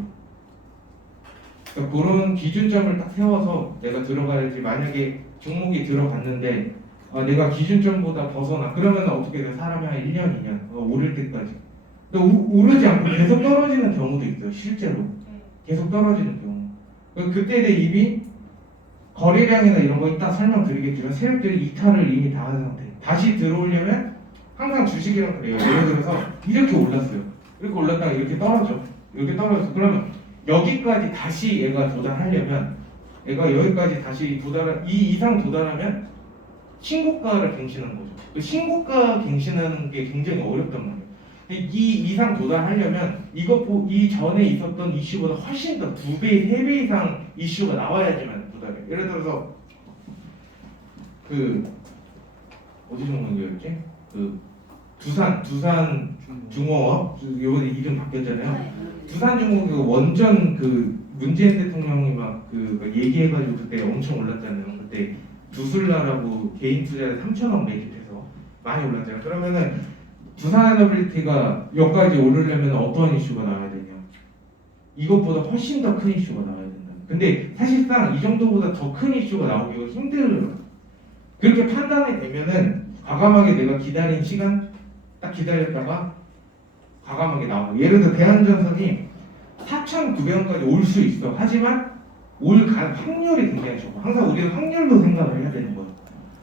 그러니까 그런 기준점을 딱 세워서 내가 들어가야지. 만약에 종목이 들어갔는데 내가 기준점보다 벗어나 그러면 어떻게 돼? 사람이 한 1년, 2년 오를 때까지. 근데 오르지 않고 계속 떨어지는 경우도 있어요. 실제로 계속 떨어지는 경우. 그때 내 이미 거래량이나 이런 거 이따 설명드리겠지만 세력들이 이탈을 이미 다 한 상태. 다시 들어오려면 항상 주식이랑 그래요. 예를 들어서 이렇게 올랐어요. 이렇게 올랐다가 이렇게 떨어져. 이렇게 떨어졌어. 그러면 여기까지 다시 얘가 도달하려면 얘가 여기까지 다시 이 이상 도달하면 신고가를 갱신하는 거죠. 그 신고가 갱신하는 게 굉장히 어렵단 말이에요. 이 이상 도달하려면 이 전에 있었던 이슈보다 훨씬 더 2배, 3배 이상 이슈가 나와야지만 도달해요. 예를 들어서 어디 종목이었지? 두산 중공업 요번에 이름 바뀌었잖아요. 네. 두산중공업 그 원전 그 문재인 대통령이 막 그 얘기해가지고 그때 엄청 올랐잖아요. 그때 두술라라고 개인 투자에 3천억 매집해서 많이 올랐잖아요. 그러면은 두산에너빌리티가 여기까지 오르려면 어떤 이슈가 나와야 되냐? 이것보다 훨씬 더 큰 이슈가 나와야 된다. 근데 사실상 이 정도보다 더 큰 이슈가 나오기가 힘들어요. 그렇게 판단이 되면은 과감하게 내가 기다린 시간 딱 기다렸다가 과감하게 나오고, 예를 들어 대한전선이 4,900원까지 올 수 있어. 하지만 올 확률이 굉장히 적어. 항상 우리는 확률로 생각을 해야 되는 거예요.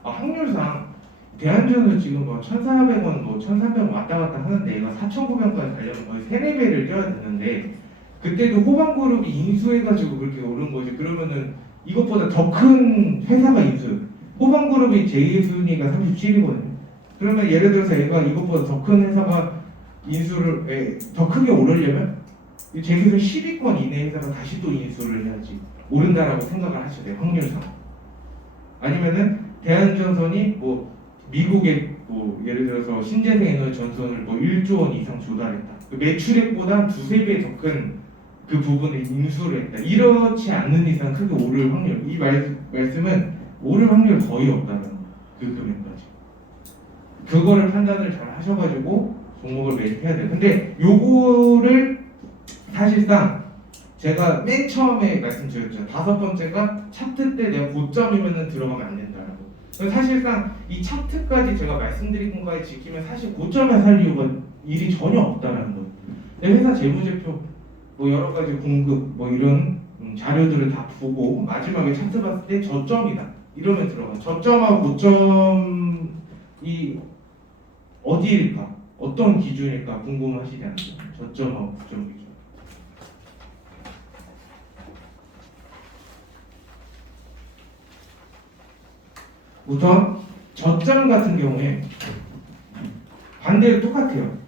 확률상 대한전선 지금 뭐 1,400원, 뭐 1,300원 왔다 갔다 하는데 얘가 4,900원까지 가려면 거의 3, 4배를 뛰어야 되는데, 그때도 호방그룹이 인수해가지고 그렇게 오른 거지. 그러면은 이것보다 더 큰 회사가 인수. 호방그룹이 제2순위가 37이거든요. 그러면 예를 들어서 얘가 이것보다 더 큰 회사가 인수를 더 크게 오르려면 제2순위 10위권 이내 회사가 다시 또 인수를 해야지 오른다라고 생각을 하셔야 돼요. 확률상. 아니면은 대한전선이 뭐 미국의 뭐 예를 들어서 신재생에너지 전선을 뭐 1조 원 이상 조달했다. 그 매출액보다 두세 배 더 큰 그 부분을 인수를 했다. 이렇지 않는 이상 크게 오를 확률. 이 말씀은 오를 확률 거의 없다는 거예요. 그 금액까지. 그거를 판단을 잘 하셔가지고 종목을 매집해야 돼요. 근데 요거를 사실상 제가 맨 처음에 말씀드렸죠. 5번째가 차트 때 내가 고점이면은 들어가면 안 된다라고. 사실상 이 차트까지 제가 말씀드린 것까지 지키면 사실 고점에 살 이유가 일이 전혀 없다라는 거예요. 내 회사 재무제표 뭐 여러 가지 공급 뭐 이런 자료들을 다 보고 마지막에 차트 봤을 때 저점이다 이러면 들어가. 저점하고 고점이 어디일까? 어떤 기준일까 궁금하시지 않나요? 저점하고 고점 기준. 우선 저점 같은 경우에 반대로 똑같아요.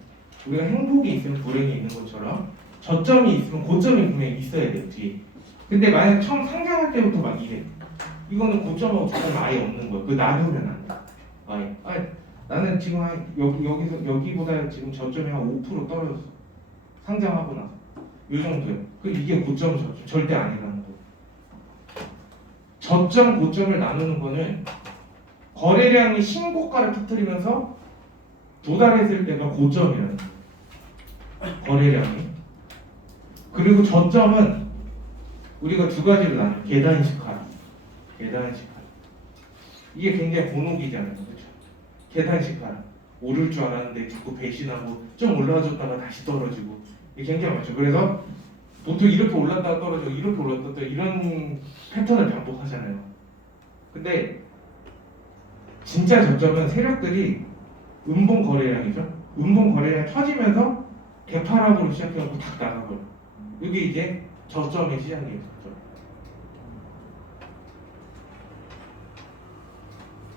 우리가 행복이 있으면 불행이 있는 것처럼 저점이 있으면 고점이 분명히 있어야 돼요. 뒤에. 근데 만약 처음 상장할 때부터 막 이래. 이거는 고점하고 저점이 아예 없는 거예요. 그거 놔두면 안 돼. 아예. 나는 지금 여기보다 지금 저점이 한 5% 떨어졌어. 상장하고 나서. 이 정도예요. 이게 고점 저점 절대 아니라는 거예요. 저점 고점을 나누는 거는 거래량이 신고가를 터뜨리면서 도달했을 때가 고점이라는 거예요. 거래량이. 그리고 저점은 우리가 두 가지로 나눠요. 계단식 하락. 계단식 하락. 이게 굉장히 본옥이잖아요. 그렇죠? 계단식 하락. 오를 줄 알았는데 자꾸 배신하고 좀 올라와줬다가 다시 떨어지고. 이게 굉장히 많죠. 그래서 보통 이렇게 올랐다가 떨어지고 이렇게 올랐다가 이런 패턴을 반복하잖아요. 근데 진짜 저점은 세력들이 음봉 거래량이죠. 음봉 거래량이 터지면서 대파락으로 시작해갖고 탁 나가버려. 이게 이제 저점의 시작이에요. 저점.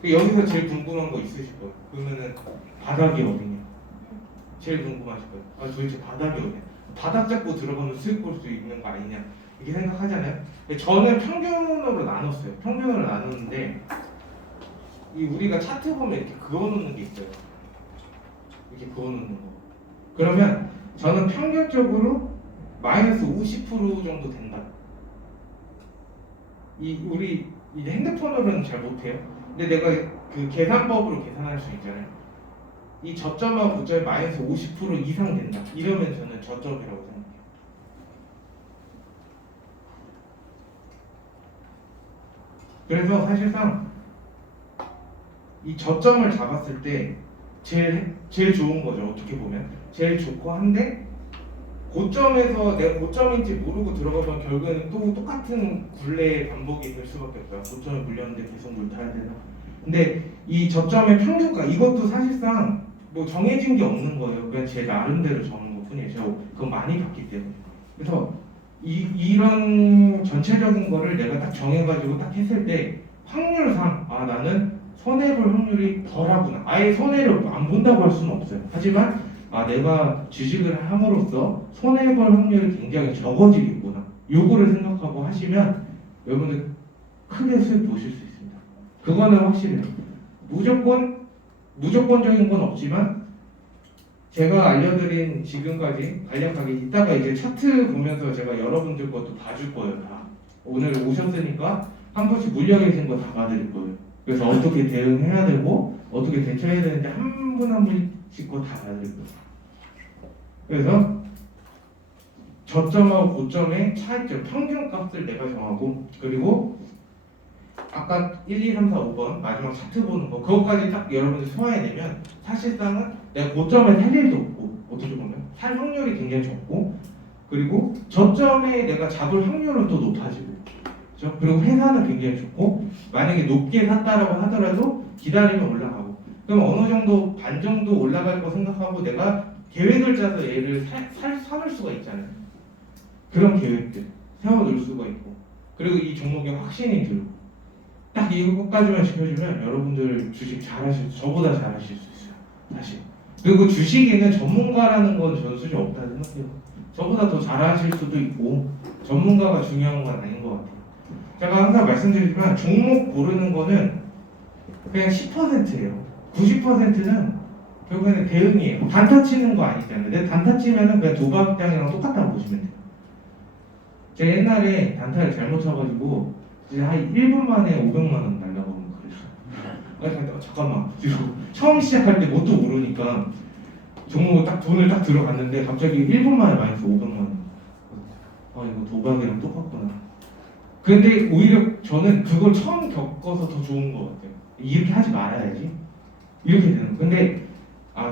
여기서 제일 궁금한 거 있으실 거예요. 그러면은 바닥이 어디냐? 제일 궁금하실 거예요. 도대체 바닥이 어디냐? 바닥 잡고 들어가면 수익 볼 수 있는 거 아니냐? 이렇게 생각하잖아요. 근데 저는 평균으로 나눴어요. 평균으로 나누는데 우리가 차트 보면 이렇게 그어놓는 게 있어요. 이렇게 그어놓는 거. 그러면 저는 평균적으로 마이너스 50% 정도 된다. 우리 이제 핸드폰으로는 잘 못해요. 근데 내가 그 계산법으로 계산할 수 있잖아요. 이 저점하고 고점이 마이너스 50% 이상 된다. 이러면 저는 저점이라고 생각해요. 그래서 사실상 이 저점을 잡았을 때 제일 좋은 거죠. 어떻게 보면 제일 좋고 한데 고점에서 내가 고점인지 모르고 들어가면 결국에는 또 똑같은 굴레의 반복이 될 수밖에 없어요. 고점에 물렸는데 계속 물 타야 되나? 근데 이 저점의 평균가 이것도 사실상 뭐 정해진 게 없는 거예요. 그냥 제 나름대로 정한 것뿐이에요. 제가 그거 많이 봤기 때문에. 그래서 이런 전체적인 거를 내가 딱 정해가지고 딱 했을 때 확률상 나는 손해볼 확률이 덜하구나. 아예 손해를 안 본다고 할 수는 없어요. 하지만 내가 주식을 함으로써 손해볼 확률이 굉장히 적어지겠구나. 요거를 생각하고 하시면 여러분들 크게 수익 보실 수 있습니다. 그거는 확실해요. 무조건적인 건 없지만 제가 알려드린 지금까지 간략하게 이따가 이제 차트 보면서 제가 여러분들 것도 봐줄 거예요. 다 오늘 오셨으니까 한 번씩 물려 계신 거 다 봐드릴 거예요. 그래서 어떻게 대응해야 되고 어떻게 대처해야 되는지 한 분 한 분씩 거 다 봐드릴 거예요. 그래서 저점하고 고점의 차이점, 평균값을 내가 정하고, 그리고 아까 1, 2, 3, 4, 5번 마지막 차트 보는 거 그것까지 딱 여러분들 소화해내면 사실상은 내가 고점에 살 일도 없고, 어떻게 보면 살 확률이 굉장히 적고, 그리고 저점에 내가 잡을 확률은 또 높아지고, 그렇죠? 그리고 회사는 굉장히 좋고, 만약에 높게 샀다라고 하더라도 기다리면 올라가고, 그럼 어느 정도 반 정도 올라갈 거 생각하고 내가 계획을 짜서 얘를 사놓을 수가 있잖아요. 그런 계획들 세워놓을 수가 있고, 그리고 이 종목에 확신이 들고, 딱 이것까지만 지켜주면 여러분들 주식 저보다 잘하실 수 있어요, 사실. 그리고 주식에는 전문가라는 건 전술이 없다 생각해요. 저보다 더 잘하실 수도 있고, 전문가가 중요한 건 아닌 것 같아요. 제가 항상 말씀드리지만 종목 고르는 거는 그냥 10%예요. 90%는 결국에는 대응이에요. 단타 치는 거 아니잖아요. 근데 단타 치면은 그냥 도박장이랑 똑같다고 보시면 돼요. 제가 옛날에 단타를 잘못 쳐가지고 이제 한 1분 만에 500만 원 날라가고 그랬어요. 잠깐만. 처음 시작할 때 뭣도 모르니까 종목을 딱 돈을 딱 들어갔는데 갑자기 1분 만에 마이너스 500만 원. 이거 도박이랑 똑같구나. 근데 오히려 저는 그걸 처음 겪어서 더 좋은 것 같아요. 이렇게 하지 말아야지. 이렇게 되는 거. 근데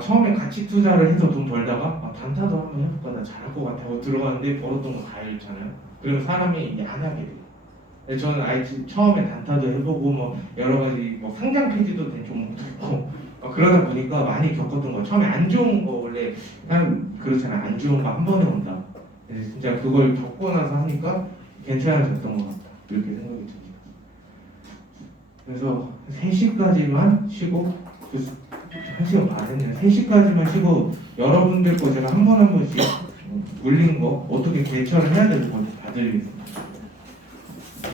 처음에 가치 투자를 해서 돈 벌다가 단타도 한번 해볼까, 나 잘할 것 같아 하고 들어갔는데 벌었던 거 다 잃잖아요. 그러면 사람이 야하게 돼요. 근데 저는 아예 처음에 단타도 해보고 뭐 여러 가지 뭐 상장 폐지도 된 종목도 있고 그러다 보니까 많이 겪었던 거. 처음에 안 좋은 거 원래 그냥 그렇잖아요. 안 좋은 거 한 번에 온다. 그래서 진짜 그걸 겪고 나서 하니까 괜찮아졌던 것 같다. 이렇게 생각이 듭니다. 그래서 3시까지만 쉬고 1시간 반 했네요. 3시까지만 쉬고 여러분들 거 제가 한 번 한 번씩 물린 거 어떻게 대처를 해야 되는 건지 봐드리겠습니다.